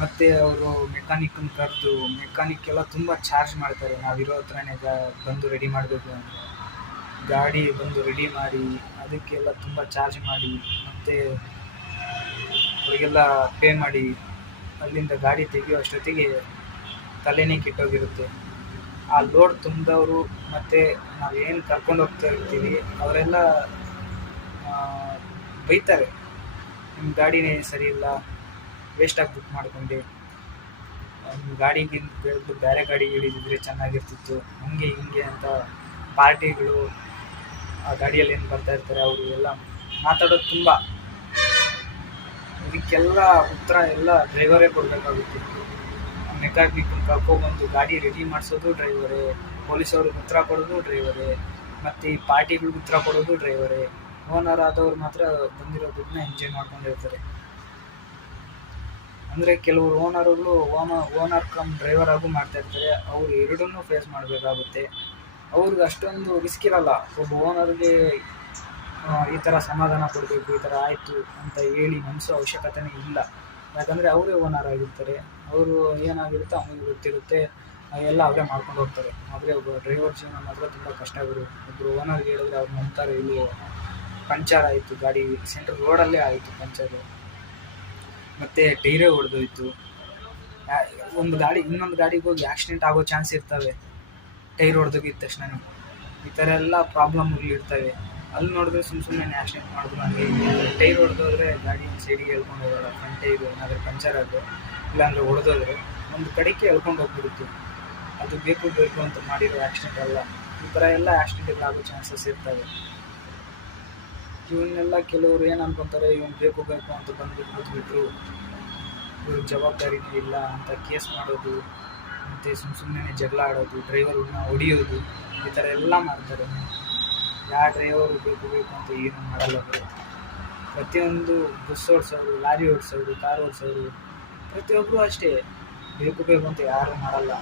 ಮತ್ತು ಅವರು ಮೆಕ್ಯಾನಿಕನ್ನ ಕರೆದು ಮೆಕ್ಯಾನಿಕ್ ಎಲ್ಲ ತುಂಬ ಚಾರ್ಜ್ ಮಾಡ್ತಾರೆ. ನಾವಿರೋ ಹತ್ರನೇ ಬಂದು ರೆಡಿ ಮಾಡಬೇಕು ಅಂದರೆ ಗಾಡಿ ಬಂದು ರೆಡಿ ಮಾಡಿ ಅದಕ್ಕೆಲ್ಲ ತುಂಬ ಚಾರ್ಜ್ ಮಾಡಿ ಮತ್ತು ಅವರಿಗೆಲ್ಲ ಪೇ ಮಾಡಿ ಅಲ್ಲಿಂದ ಗಾಡಿ ತೆಗೆಯೋ ಅಷ್ಟೊತ್ತಿಗೆ ತಲೆನೇ ಕೆಟ್ಟೋಗಿರುತ್ತೆ. ಆ ಲೋಡ್ ತುಂಬಿದವರು ಮತ್ತು ನಾವೇನು ಕರ್ಕೊಂಡು ಹೋಗ್ತಾ ಇರ್ತೀವಿ ಅವರೆಲ್ಲ ಬೈತಾರೆ, ನಿಮ್ಮ ಗಾಡಿನೇ ಸರಿ ಇಲ್ಲ, ವೇಸ್ಟಾಗಿ ಬುಕ್ ಮಾಡ್ಕೊಂಡೆ, ನಿಮ್ಮ ಗಾಡಿಗಿಂತ ಬೆಳೆದು ಬೇರೆ ಗಾಡಿಗೆ ಹಿಡಿದಿದ್ರೆ ಚೆನ್ನಾಗಿರ್ತಿತ್ತು, ಹಂಗೆ ಹಿಂಗೆ ಅಂತ ಪಾರ್ಟಿಗಳು ಆ ಗಾಡಿಯಲ್ಲಿ ಏನು ಬರ್ತಾ ಇರ್ತಾರೆ ಅವರು ಎಲ್ಲ ಮಾತಾಡೋದು ತುಂಬ. ಇದಕ್ಕೆಲ್ಲ ಉತ್ತರ ಎಲ್ಲ ಡ್ರೈವರೇ ಕೊಡಬೇಕಾಗುತ್ತೆ. ಮೆಕ್ಯಾನಿಕ್ ಕರ್ಕೊಬಂದು ಗಾಡಿ ರೆಡಿ ಮಾಡಿಸೋದು ಡ್ರೈವರೇ, ಪೊಲೀಸವ್ರಿಗೆ ಉತ್ತರ ಕೊಡೋದು ಡ್ರೈವರೇ, ಮತ್ತು ಈ ಪಾರ್ಟಿಗಳಿಗೆ ಉತ್ತರ ಕೊಡೋದು ಡ್ರೈವರೇ. ಓನರ್ ಆದವ್ರು ಮಾತ್ರ ಬಂದಿರೋ ದುಡ್ಡನ್ನ ಎಂಜಾಯ್ ಮಾಡ್ಕೊಂಡಿರ್ತಾರೆ. ಅಂದರೆ ಕೆಲವರು ಓನರ್ಗಳು ಓನರ್ ಕಮ್ ಡ್ರೈವರ್ ಆಗು ಮಾಡ್ತಾಯಿರ್ತಾರೆ. ಅವರು ಎರಡನ್ನೂ ಫೇಸ್ ಮಾಡಬೇಕಾಗುತ್ತೆ. ಅವ್ರಿಗೆ ಅಷ್ಟೊಂದು ರಿಸ್ಕ್ ಇರಲ್ಲ. ಒಬ್ಬ ಓನರ್ಗೆ ಈ ಥರ ಸಮಾಧಾನ ಕೊಡಬೇಕು, ಈ ಥರ ಆಯಿತು ಅಂತ ಹೇಳಿ ಮನಸ್ಸೋ ಅವಶ್ಯಕತೆನೇ ಇಲ್ಲ. ಯಾಕಂದರೆ ಅವರೇ ಓನರ್ ಆಗಿರ್ತಾರೆ. ಅವರು ಏನಾಗಿರುತ್ತೋ ಅವನಿಗೆ ಗೊತ್ತಿರುತ್ತೆ, ಎಲ್ಲ ಅವರೇ ಮಾಡ್ಕೊಂಡು ಹೋಗ್ತಾರೆ. ಆದರೆ ಒಬ್ಬ ಡ್ರೈವರ್ ಜೀವನ ಮಾತ್ರ ತುಂಬ ಕಷ್ಟ ಬರುತ್ತೆ. ಒಬ್ಬರು ಓನರ್ಗೆ ಹೇಳಿದ್ರೆ ಅವ್ರು ನಂಬ್ತಾರೆ. ಇಲ್ಲಿ ಪಂಚರ್ ಆಯಿತು, ಗಾಡಿ ಸೆಂಟ್ರ್ ರೋಡಲ್ಲೇ ಆಯಿತು ಪಂಚರು, ಮತ್ತು ಟೈರೇ ಹೊಡೆದೋಯ್ತು. ಒಂದು ಗಾಡಿ ಇನ್ನೊಂದು ಗಾಡಿಗೆ ಹೋಗಿ ಆಕ್ಸಿಡೆಂಟ್ ಆಗೋ ಚಾನ್ಸ್ ಇರ್ತವೆ ಟೈರ್ ಹೊಡೆದೋಗಿದ್ದ ತಕ್ಷಣ. ಈ ಥರ ಎಲ್ಲ ಪ್ರಾಬ್ಲಮ್ಗಳಿರ್ತವೆ. ಅಲ್ಲಿ ನೋಡಿದ್ರೆ ಸುಮ್ಮನೆ ಆಕ್ಸಿಡೆಂಟ್ ಮಾಡಿದ್ರು ಹಂಗೆ ಟೈರ್ ಹೊಡೆದೋದ್ರೆ ಗಾಡಿ ಸೈಡಿಗೆ ಎಳ್ಕೊಂಡು ಹೋಗೋಲ್ಲ. ಫ್ರಂಟ್ ಟೈರು ಏನಾದರೂ ಪಂಚರ್ ಆದರೂ ಇಲ್ಲಾಂದರೆ ಹೊಡೆದೋದ್ರೆ ಒಂದು ಕಡೆಗೆ ಎಳ್ಕೊಂಡು ಹೋಗ್ಬಿಡುತ್ತೆ. ಅದು ಬೇಕು ಅಂತ ಮಾಡಿರೋ ಆಕ್ಸಿಡೆಂಟ್ ಅಲ್ಲ. ಈ ಥರ ಎಲ್ಲ ಆಕ್ಸಿಡೆಂಟ್ಗಳಾಗೋ ಚಾನ್ಸಸ್ ಇರ್ತವೆ. ಇವನ್ನೆಲ್ಲ ಕೆಲವರು ಏನು ಅನ್ಕೊತಾರೆ, ಇವನು ಬೇಕು ಅಂತ ಬಂದುಬಿಟ್ಟು ಕೂತ್ಬಿಟ್ರು, ಇವ್ರಿಗೆ ಜವಾಬ್ದಾರಿನೇ ಇಲ್ಲ ಅಂತ ಕೇಸ್ ಮಾಡೋದು, ಮತ್ತು ಸುಮ್ಮನೆ ಜಗಳ ಆಡೋದು, ಡ್ರೈವರ್ನ ಹೊಡಿಯೋದು, ಈ ಥರ ಎಲ್ಲ ಮಾಡ್ತಾರೆ. ಯಾವ ಡ್ರೈವರು ಬೇಕು ಅಂತ ಏನು ಮಾಡಲ್ಲ ಅವರು. ಪ್ರತಿಯೊಂದು ಬಸ್ ಓಡಿಸೋರು, ಲಾರಿ ಓಡಿಸೋರು, ಕಾರ್ ಓಡಿಸೋರು ಪ್ರತಿಯೊಬ್ಬರು ಅಷ್ಟೇ. ಬೇಕು ಅಂತ ಯಾರೂ ಮಾಡಲ್ಲ.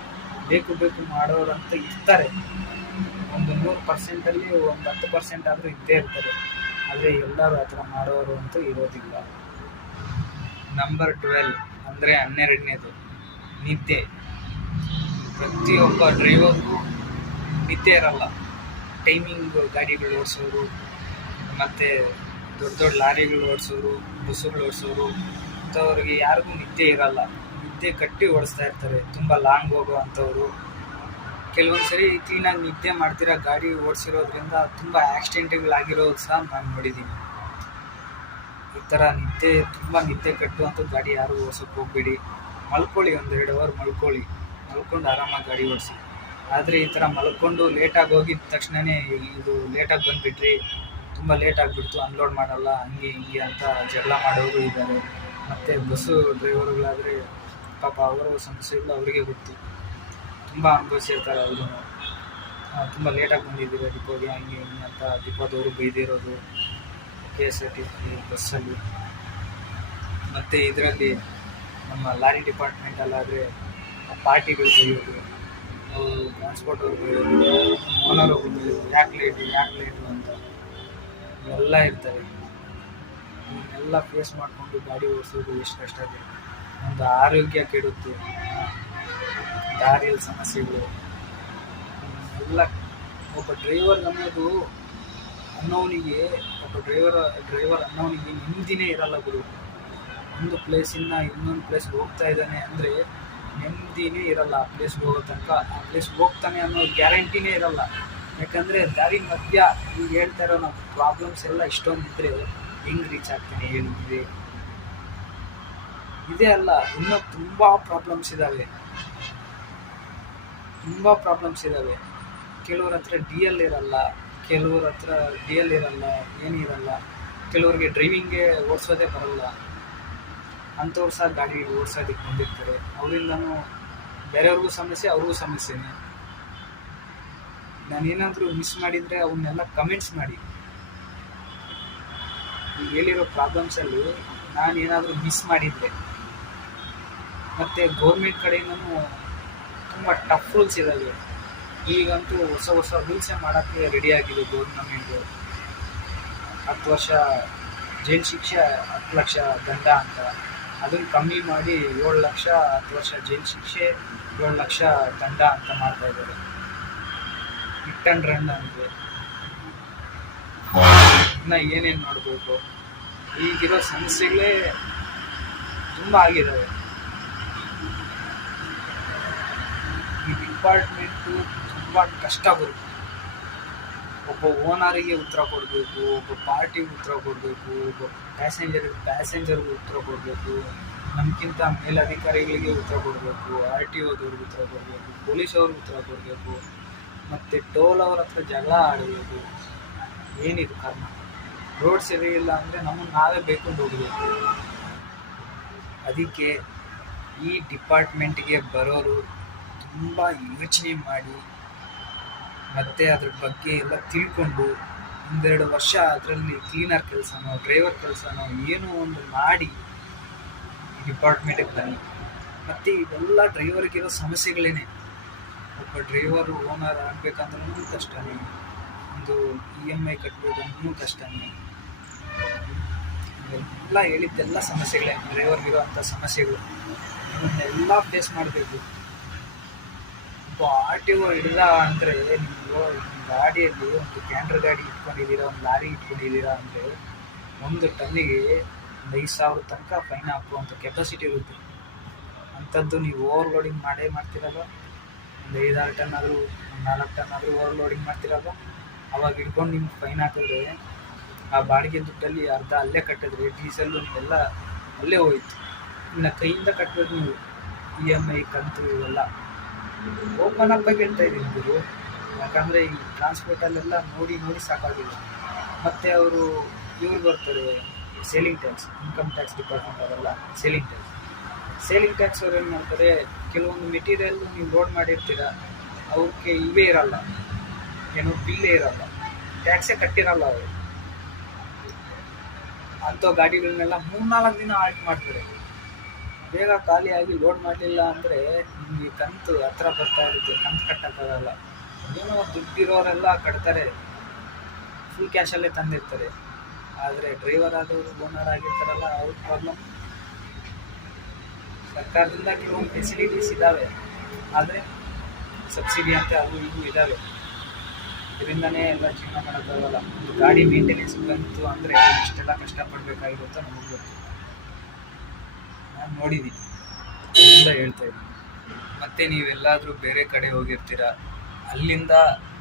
ಬೇಕು ಮಾಡೋರಂತ ಇರ್ತಾರೆ. ಒಂದು 100%ಅಲ್ಲಿ ಒಂದು 10% ಆದರೂ ಇದ್ದೇ ಇರ್ತಾರೆ. ಆದರೆ ಎಲ್ಲರೂ ಆ ಥರ ಮಾಡೋರು ಅಂತೂ ಇರೋದಿಲ್ಲ. ನಂಬರ್ 12 ಅಂದರೆ 12ನೇದು ನಿದ್ದೆ. ಪ್ರತಿಯೊಬ್ಬ ಡ್ರೈವರ್ಗೂ ನಿದ್ದೆ ಇರಲ್ಲ. ಟೈಮಿಂಗ್ ಗಾಡಿಗಳು ಓಡಿಸೋರು, ಮತ್ತು ದೊಡ್ಡ ಲಾರಿಗಳು ಓಡಿಸೋರು, ಬಸ್ಸುಗಳು ಓಡಿಸೋರು ಅಂಥವ್ರಿಗೆ ಯಾರಿಗೂ ನಿದ್ದೆ ಇರಲ್ಲ. ನಿದ್ದೆ ಕಟ್ಟಿ ಓಡಿಸ್ತಾ ಇರ್ತಾರೆ. ತುಂಬ ಲಾಂಗ್ ಹೋಗೋ ಅಂಥವ್ರು ಕೆಲವೊಂದು ಸರಿ ಕ್ಲೀನಾಗಿ ನಿದ್ದೆ ಮಾಡ್ತೀರಾ ಗಾಡಿ ಓಡಿಸಿರೋದ್ರಿಂದ ತುಂಬ ಆಕ್ಸಿಡೆಂಟ್ಗಳಾಗಿರೋದು ಸಹ ನಾನು ನೋಡಿದ್ದೀನಿ. ಈ ಥರ ತುಂಬ ನಿದ್ದೆ ಕಟ್ಟುವಂಥ ಗಾಡಿ ಯಾರು ಓಡಿಸೋಕೆ ಹೋಗ್ಬೇಡಿ. ಮಲ್ಕೊಳ್ಳಿ, 1-2 ಅವರ್ ಮಲ್ಕೊಂಡು ಆರಾಮಾಗಿ ಗಾಡಿ ಓಡಿಸಿ. ಆದರೆ ಈ ಥರ ಮಲ್ಕೊಂಡು ಲೇಟಾಗಿ ಹೋಗಿದ ತಕ್ಷಣವೇ ಇದು ಲೇಟಾಗಿ ಬಂದುಬಿಟ್ರಿ, ತುಂಬ ಲೇಟ್ ಆಗಿಬಿಡ್ತು, ಅನ್ಲೋಡ್ ಮಾಡಲ್ಲ, ಹಂಗೆ ಹಿಂಗೆ ಅಂತ ಜಗಳ ಮಾಡೋರು ಇದ್ದಾರೆ. ಮತ್ತು ಬಸ್ಸು ಡ್ರೈವರ್ಗಳಾದರೆ ಪಾಪ ಅವರ ಸಮಸ್ಯೆಗಳು ಅವರಿಗೆ ಗೊತ್ತು, ತುಂಬ ಅನುಭವಿಸಿರ್ತಾರೆ. ಅವರು ತುಂಬ ಲೇಟಾಗಿ ಬಂದಿದ್ದೀವಿ ಡಿಪೋಗೆ, ಹಂಗೆ ಹಿಂಗೆ ಅಂತ ಡಿಪೋದವರು ಬೈದಿರೋದು KSRTC ಬಸ್ಸಲ್ಲಿ. ಮತ್ತು ಇದರಲ್ಲಿ ನಮ್ಮ ಲಾರಿ ಡಿಪಾರ್ಟ್ಮೆಂಟಲ್ಲಾದರೆ ಪಾರ್ಟಿಗಳು ಬೈಯೋದು, ಅವರು ಟ್ರಾನ್ಸ್ಪೋರ್ಟ್ ಅವ್ರು ಬೈಯೋದು, ಓನರ್ ಒಬ್ಬರು ಬೈಯೋದು, ಯಾಕೆ ಲೇಟು ಅಂತ ಇವೆಲ್ಲ ಇರ್ತವೆ. ಇವನ್ನೆಲ್ಲ ಫೇಸ್ ಮಾಡಿಕೊಂಡು ಗಾಡಿ ಓಡಿಸೋದು ಎಷ್ಟು ಕಷ್ಟ ಇದೆ. ಒಂದು ಆರೋಗ್ಯ ಕೆಡುತ್ತೆ, ದಾರಿಯಲ್ಲಿ ಸಮಸ್ಯೆಗಳು ಎಲ್ಲ. ಒಬ್ಬ ಡ್ರೈವರ್ ಅನ್ನೋನಿಗೆ ನೆಮ್ಮದಿನೇ ಇರಲ್ಲ ಗುರು. ಒಂದು ಪ್ಲೇಸಿಂದ ಇನ್ನೊಂದು ಪ್ಲೇಸ್ಗೆ ಹೋಗ್ತಾ ಇದ್ದಾನೆ ಅಂದರೆ ನೆಮ್ಮದಿನೇ ಇರಲ್ಲ. ಆ ಪ್ಲೇಸ್ಗೆ ಹೋಗೋ ತನಕ ಆ ಪ್ಲೇಸ್ಗೆ ಹೋಗ್ತಾನೆ ಅನ್ನೋ ಗ್ಯಾರಂಟಿನೇ ಇರಲ್ಲ. ಯಾಕಂದರೆ ದಾರಿ ಮಧ್ಯ ಈಗ ಹೇಳ್ತಾ ಇರೋ ನಾವು ಪ್ರಾಬ್ಲಮ್ಸ್ ಎಲ್ಲ ಇಷ್ಟೊಂದು ಇದ್ದರೆ ಹೆಂಗೆ ರೀಚ್ ಆಗ್ತಾನೆ ಹೇಳಿದ್ವಿ. ಇದೇ ಅಲ್ಲ, ಇನ್ನೂ ತುಂಬ ಪ್ರಾಬ್ಲಮ್ಸ್ ಇದ್ದಾವೆ. ಕೆಲವ್ರ ಹತ್ರ DL ಇರಲ್ಲ, ಏನಿರಲ್ಲ. ಕೆಲವ್ರಿಗೆ ಡ್ರೈವಿಂಗ್ಗೆ ಓಡಿಸೋದೇ ಬರಲ್ಲ. ಅಂಥವ್ರು ಸಹ ಗಾಡಿ ಓಡಿಸೋದಕ್ಕೆ ಬಂದಿರ್ತಾರೆ. ಅವರಿಂದನೂ ಬೇರೆಯವ್ರಿಗೂ ಸಮಸ್ಯೆ, ಅವ್ರಿಗೂ ಸಮಸ್ಯೆನೇ. ನಾನೇನಾದರೂ ಮಿಸ್ ಮಾಡಿದರೆ ಅವನ್ನೆಲ್ಲ ಕಮೆಂಟ್ಸ್ ಮಾಡಿ. ಈಗ ಹೇಳಿರೋ ಪ್ರಾಬ್ಲಮ್ಸಲ್ಲಿ ನಾನೇನಾದರೂ ಮಿಸ್ ಮಾಡಿದರೆ, ಮತ್ತು ಗೌರ್ಮೆಂಟ್ ಕಡೆಯಿಂದನೂ ತುಂಬ ಟಫ್ ರೂಲ್ಸ್ ಇದ್ದಾವೆ. ಈಗಂತೂ ಹೊಸ ರೂಲ್ಸೇ ಮಾಡೋಕ್ಕೆ ರೆಡಿಯಾಗಿದೆ ಗೌರ್ನಮೆಂಟು. 10 ವರ್ಷ ಜೈಲು ಶಿಕ್ಷೆ, 10 ಲಕ್ಷ ದಂಡ ಅಂತ. ಅದನ್ನು ಕಮ್ಮಿ ಮಾಡಿ 7 ಲಕ್ಷ, 10 ವರ್ಷ ಜೈಲು ಶಿಕ್ಷೆ, 7 ಲಕ್ಷ ದಂಡ ಅಂತ ಮಾಡ್ತಾಯಿದ್ದಾರೆ. ಹಿಟ್ ಆ್ಯಂಡ್ ರನ್ ಅಂದರೆ ಇನ್ನು ಏನೇನು ಮಾಡಬೇಕು. ಈಗಿರೋ ಸಮಸ್ಯೆಗಳೇ ತುಂಬ ಆಗಿದ್ದಾವೆ. ಈ ಡಿಪಾರ್ಟ್ಮೆಂಟು ತುಂಬ ಕಷ್ಟ ಬರುತ್ತೆ. ಒಬ್ಬ ಓನರಿಗೆ ಉತ್ತರ ಕೊಡಬೇಕು, ಒಬ್ಬ ಪಾರ್ಟಿಗೆ ಉತ್ತರ ಕೊಡಬೇಕು, ಒಬ್ಬ ಪ್ಯಾಸೆಂಜರ್ಗೆ ಉತ್ತರ ಕೊಡಬೇಕು, ನಮಗಿಂತ ಮೇಲಧಿಕಾರಿಗಳಿಗೆ ಉತ್ತರ ಕೊಡಬೇಕು, RTOದವ್ರಿಗೆ ಉತ್ತರ ಕೊಡಬೇಕು, ಪೊಲೀಸವ್ರಿಗೆ ಉತ್ತರ ಕೊಡಬೇಕು, ಮತ್ತು ಟೋಲ್ ಅವ್ರ ಹತ್ರ ಜಗಳ ಆಡಬೇಕು. ಏನಿದು ಕಾರಣ? ರೋಡ್ ಸರಿ ಇಲ್ಲ ಅಂದರೆ ನಮ್ಮನ್ನು ನಾವೇ ಬೇಕೊಂಡು ಹೋಗಬೇಕು. ಅದಕ್ಕೆ ಈ ಡಿಪಾರ್ಟ್ಮೆಂಟ್ಗೆ ಬರೋರು ತುಂಬ ಯೋಚನೆ ಮಾಡಿ ಮತ್ತು ಅದ್ರ ಬಗ್ಗೆ ಎಲ್ಲ ತಿಳ್ಕೊಂಡು 1-2 ವರ್ಷ ಅದರಲ್ಲಿ ಕ್ಲೀನರ್ ಕೆಲಸನೋ ಡ್ರೈವರ್ ಕೆಲಸನೋ ಏನೋ ಒಂದು ಮಾಡಿ ಈ ಡಿಪಾರ್ಟ್ಮೆಂಟಿಗೆ ಬನ್ನಿ. ಮತ್ತು ಇವೆಲ್ಲ ಡ್ರೈವರ್ಗಿರೋ ಸಮಸ್ಯೆಗಳೇನೆ. ಒಬ್ಬ ಡ್ರೈವರು ಓನರ್ ಆಗಬೇಕಂದ್ರೂ ಕಷ್ಟನೇ, ಒಂದು EMI ಕಟ್ಟಬೇಕಂದ್ರೂ ಕಷ್ಟನೇ. ಇವೆಲ್ಲ ಹೇಳಿದ್ದೆಲ್ಲ ಸಮಸ್ಯೆಗಳೇ, ಡ್ರೈವರ್ಗಿರೋ ಅಂಥ ಸಮಸ್ಯೆಗಳು. ಇವನ್ನೆಲ್ಲ ಫೇಸ್ ಮಾಡಬೇಕು. RTO ಹಿಡ್ದ ಅಂದರೆ ನೀವು ಗಾಡಿಯಲ್ಲಿ ಒಂದು ಕ್ಯಾಂಟರ್ ಗಾಡಿ ಇಟ್ಕೊಂಡಿದ್ದೀರಾ, ಒಂದು ಲಾರಿ ಇಟ್ಕೊಂಡಿದ್ದೀರಾ ಅಂದರೆ 1 ಟನ್ನಿಗೆ 5,000 ತನಕ ಫೈನ್ ಹಾಕುವಂಥ ಕೆಪಾಸಿಟಿ ಇರುತ್ತೆ. ಅಂಥದ್ದು ನೀವು ಓವರ್ಲೋಡಿಂಗ್ ಮಾಡ್ತಿರಲ್ಲ, ಒಂದು 5-6 ಟನ್ ಆದರೂ 4 ಟನ್ ಆದರೂ ಓವರ್ಲೋಡಿಂಗ್ ಮಾಡ್ತಿರಲ್ಲ, ಅವಾಗ ಹಿಡ್ಕೊಂಡು ನಿಮ್ಗೆ ಫೈನ್ ಹಾಕಿದ್ರೆ ಆ ಬಾಡಿಗೆ ದುಡ್ಡಲ್ಲಿ ಅರ್ಧ ಅಲ್ಲೇ ಕಟ್ಟಿದ್ರೆ ಡೀಸೆಲ್ಲು ನೀವೆಲ್ಲ ಅಲ್ಲೇ ಹೋಯ್ತು. ಇನ್ನು ಕೈಯಿಂದ ಕಟ್ಟಬೇಕು ನೀವು EMI ಕಂತು ಇವೆಲ್ಲ. ಓಪನ್ ಅಪ್ ಆಗಿ ಹೇಳ್ತಾ ಇದ್ದೀನಿ ಗುರು, ಯಾಕಂದರೆ ಈ ಟ್ರಾನ್ಸ್ಪೋರ್ಟಲ್ಲೆಲ್ಲ ನೋಡಿ ಸಾಕಾಗಿದೆ. ಮತ್ತು ಇವ್ರು ಬರ್ತಾರೆ selling tax, income tax department ಅವರೆಲ್ಲ ಸೇಲಿಂಗ್ ಟ್ಯಾಕ್ಸ್ ಅವ್ರು ಏನು ಮಾಡ್ತಾರೆ, ಕೆಲವೊಂದು ಮೆಟೀರಿಯಲ್ ನೀವು ಲೋಡ್ ಮಾಡಿರ್ತೀರ, ಅವಕ್ಕೆ ಇವೇ ಇರಲ್ಲ, ಏನೋ ಬಿಲ್ಲೇ ಇರಲ್ಲ, ಟ್ಯಾಕ್ಸೇ ಕಟ್ಟಿರಲ್ಲ ಅವರು. ಅಂಥ ಗಾಡಿಗಳನ್ನೆಲ್ಲ 3-4 ದಿನ ಆಲ್ಟ್ ಮಾಡ್ತಾರೆ. ಬೇಗ ಖಾಲಿಯಾಗಿ ಲೋಡ್ ಮಾಡಲಿಲ್ಲ ಅಂದರೆ ನಿಮಗೆ ಕಂತು ಹತ್ರ ಬರ್ತಾ ಇರುತ್ತೆ, ಕಂತು ಕಟ್ಟೋಕ್ಕಾಗಲ್ಲ. ಏನೋ ದುಡ್ಡಿರೋರೆಲ್ಲ ಕಟ್ತಾರೆ, ಫುಲ್ ಕ್ಯಾಶಲ್ಲೇ ತಂದಿರ್ತಾರೆ. ಆದರೆ ಡ್ರೈವರ್ ಆದವರು ಓನರ್ ಆಗಿರ್ತಾರಲ್ಲ, ಅವ್ರ ಪ್ರಾಬ್ಲಮ್. ಸರ್ಕಾರದಿಂದ ಕೆಲವೊಂದು ಫೆಸಿಲಿಟೀಸ್ ಇದ್ದಾವೆ, ಆದರೆ ಸಬ್ಸಿಡಿ ಅಂತ ಅದು ಇದು ಇದ್ದಾವೆ. ಇದರಿಂದನೇ ಎಲ್ಲ ಜೀವನ ಮಾಡೋಕ್ಕಾಗಲ್ಲ. ಒಂದು ಗಾಡಿ ಮೇಂಟೆನೆನ್ಸ್ ಬಂತು ಅಂದರೆ ಇಷ್ಟೆಲ್ಲ ಕಷ್ಟಪಡಬೇಕಾಗಿರುತ್ತೋ ನಮಗೆ ಗೊತ್ತು. ನಾನು ನೋಡಿದ್ದೀನಿ, ಅದರಿಂದ ಹೇಳ್ತಾ ಇದ್ದೀನಿ. ಮತ್ತು ನೀವೆಲ್ಲಾದರೂ ಬೇರೆ ಕಡೆ ಹೋಗಿರ್ತೀರ, ಅಲ್ಲಿಂದ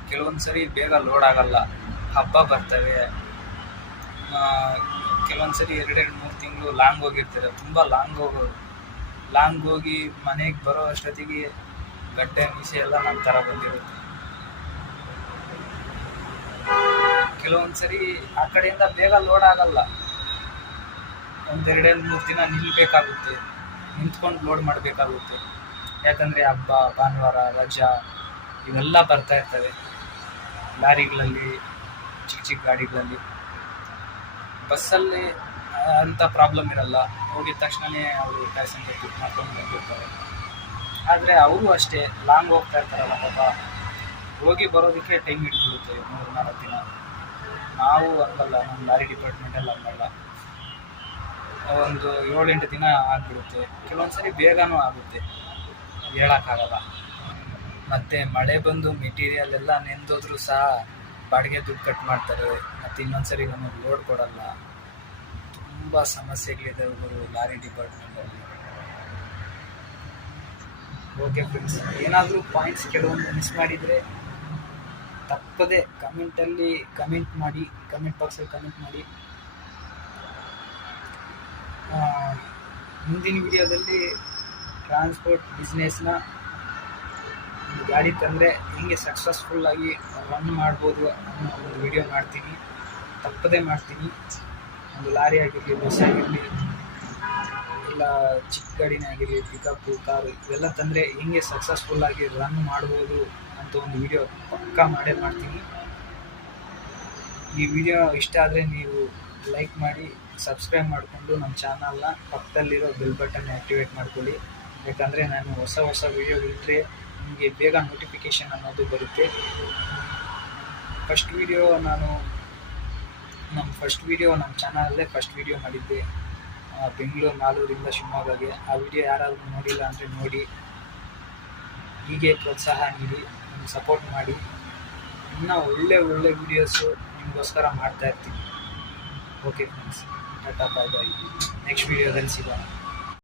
ಕೆಲವೊಂದು ಸರಿ ಬೇಗ ಲೋಡ್ ಆಗಲ್ಲ, ಹಬ್ಬ ಬರ್ತವೆ, ಕೆಲವೊಂದು ಸರಿ 2-3 ತಿಂಗಳು ಲಾಂಗ್ ಹೋಗಿರ್ತೀರ. ತುಂಬ ಲಾಂಗ್ ಹೋಗಿ ಮನೆಗೆ ಬರೋ ಅಷ್ಟೊತ್ತಿಗೆ ಗಡ್ಡೆ ಮೀಸೆ ಎಲ್ಲ ನಮ್ಮ ಥರ ಬಂದಿರುತ್ತೆ. ಕೆಲವೊಂದು ಸರಿ ಆ ಕಡೆಯಿಂದ ಬೇಗ ಲೋಡ್ ಆಗಲ್ಲ, 1-2-3 ದಿನ ನಿಲ್ಲಬೇಕಾಗುತ್ತೆ, ನಿಂತ್ಕೊಂಡು ಲೋಡ್ ಮಾಡಬೇಕಾಗುತ್ತೆ. ಯಾಕಂದರೆ ಹಬ್ಬ, ಭಾನುವಾರ, ರಜಾ ಇವೆಲ್ಲ ಬರ್ತಾ ಇರ್ತವೆ ಲಾರಿಗಳಲ್ಲಿ, ಚಿಕ್ಕ ಗಾಡಿಗಳಲ್ಲಿ. ಬಸ್ಸಲ್ಲಿ ಅಂಥ ಪ್ರಾಬ್ಲಮ್ ಇರಲ್ಲ, ಹೋಗಿದ ತಕ್ಷಣವೇ ಅವರು ಪ್ಯಾಸೆಂಜರ್ ಪಿಕ್ ಮಾಡ್ಕೊಂಡು ಬಂದಿರ್ತಾರೆ. ಆದರೆ ಅವರು ಅಷ್ಟೇ ಲಾಂಗ್ ಹೋಗ್ತಾ ಇರ್ತಾರಲ್ಲ ಪಾಪ, ಹೋಗಿ ಬರೋದಕ್ಕೆ ಟೈಮ್ ಹಿಡಿದ್ಬಿಡುತ್ತೆ 3-4 ದಿನ. ನಾವು ಹಂಗಲ್ಲ, ನಮ್ಮ ಲಾರಿ ಡಿಪಾರ್ಟ್ಮೆಂಟಲ್ಲಿ ಹಂಗಲ್ಲ, ಒಂದು 7-8 ದಿನ ಆಗಿಬಿಡುತ್ತೆ. ಕೆಲವೊಂದು ಸರಿ ಬೇಗನೂ ಆಗುತ್ತೆ, ಹೇಳೋಕ್ಕಾಗಲ್ಲ. ಮತ್ತು ಮಳೆ ಬಂದು ಮೆಟೀರಿಯಲ್ ಎಲ್ಲ ನೆಂದೋದ್ರೂ ಸಹ ಬಾಡಿಗೆ ದುಡ್ಡು ಕಟ್ ಮಾಡ್ತಾರೆ, ಮತ್ತು ಇನ್ನೊಂದು ಸರಿ ನಮಗೆ ಲೋಡ್ ಕೊಡಲ್ಲ. ತುಂಬ ಸಮಸ್ಯೆಗಳಿದೆ ಒಬ್ಬರು ಲಾರಿ ಡಿಪಾರ್ಟ್ಮೆಂಟಲ್ಲಿ. ಓಕೆ ಫ್ರೆಂಡ್ಸ್, ಏನಾದರೂ ಪಾಯಿಂಟ್ಸ್ ಕೆಲವೊಂದು ಮಿಸ್ ಮಾಡಿದರೆ ತಪ್ಪದೆ ಕಮೆಂಟಲ್ಲಿ ಕಮೆಂಟ್ ಮಾಡಿ, ಕಮೆಂಟ್ ಬಾಕ್ಸಲ್ಲಿ ಕಮೆಂಟ್ ಮಾಡಿ. ಮುಂದಿನ ವಿಡಿಯೋದಲ್ಲಿ ಟ್ರಾನ್ಸ್ಪೋರ್ಟ್ ಬಿಸ್ನೆಸ್ನ ಒಂದು ಗಾಡಿ ತಂದರೆ ಹೆಂಗೆ ಸಕ್ಸಸ್ಫುಲ್ಲಾಗಿ ರನ್ ಮಾಡ್ಬೋದು ಅನ್ನೋ ಒಂದು ವಿಡಿಯೋ ಮಾಡ್ತೀನಿ, ತಪ್ಪದೇ ಮಾಡ್ತೀನಿ. ಒಂದು ಲಾರಿ ಆಗಿರಲಿ, ಬಸ್ ಆಗಿರಲಿ, ಇಲ್ಲ ಚಿಕ್ಕ ಗಾಡಿನೇ ಆಗಿರಲಿ, ಪಿಕಪ್ಪು, ಕಾರು ಇವೆಲ್ಲ ತಂದರೆ ಹೆಂಗೆ ಸಕ್ಸಸ್ಫುಲ್ಲಾಗಿ ರನ್ ಮಾಡ್ಬೋದು ಅಂತ ಒಂದು ವಿಡಿಯೋ ಪಕ್ಕಾ ಮಾಡೇ ಮಾಡ್ತೀನಿ. ಈ ವಿಡಿಯೋ ಇಷ್ಟ ಆದರೆ ನೀವು ಲೈಕ್ ಮಾಡಿ, ಸಬ್ಸ್ಕ್ರೈಬ್ ಮಾಡಿಕೊಂಡು ನಮ್ಮ ಚಾನಲ್ನ ಪಕ್ಕದಲ್ಲಿರೋ ಬೆಲ್ ಬಟನ್ ಆ್ಯಕ್ಟಿವೇಟ್ ಮಾಡ್ಕೊಳ್ಳಿ. ಯಾಕಂದರೆ ನಾನು ಹೊಸ ವಿಡಿಯೋ ಬಿಟ್ಟರೆ ನಿಮಗೆ ಬೇಗ ನೋಟಿಫಿಕೇಷನ್ ಅನ್ನೋದು ಬರುತ್ತೆ. ಫಸ್ಟ್ ವಿಡಿಯೋ ನಮ್ಮ ಚಾನಲಲ್ಲೇ ಫಸ್ಟ್ ವಿಡಿಯೋ ಮಾಡಿದ್ದೆ, ಬೆಂಗಳೂರು ಮಾಲೂರಿಂದ ಶಿವಮೊಗ್ಗಗೆ. ಆ ವಿಡಿಯೋ ಯಾರಾದರೂ ನೋಡಿಲ್ಲ ಅಂದರೆ ನೋಡಿ, ಹೀಗೆ ಪ್ರೋತ್ಸಾಹ ನೀಡಿ, ನಮ್ಗೆ ಸಪೋರ್ಟ್ ಮಾಡಿ. ಇನ್ನೂ ಒಳ್ಳೆ ವಿಡಿಯೋಸು ನಿಮಗೋಸ್ಕರ ಮಾಡ್ತಾಯಿರ್ತೀನಿ. ಓಕೆ ಫ್ರೆಂಡ್ಸ್, ಟಾಟಾ, ಬಾಯ್ ಬಾಯ್. ನೆಕ್ಸ್ಟ್ ವಿಡಿಯೋದಲ್ಲಿ ಸಿಗೋಣ.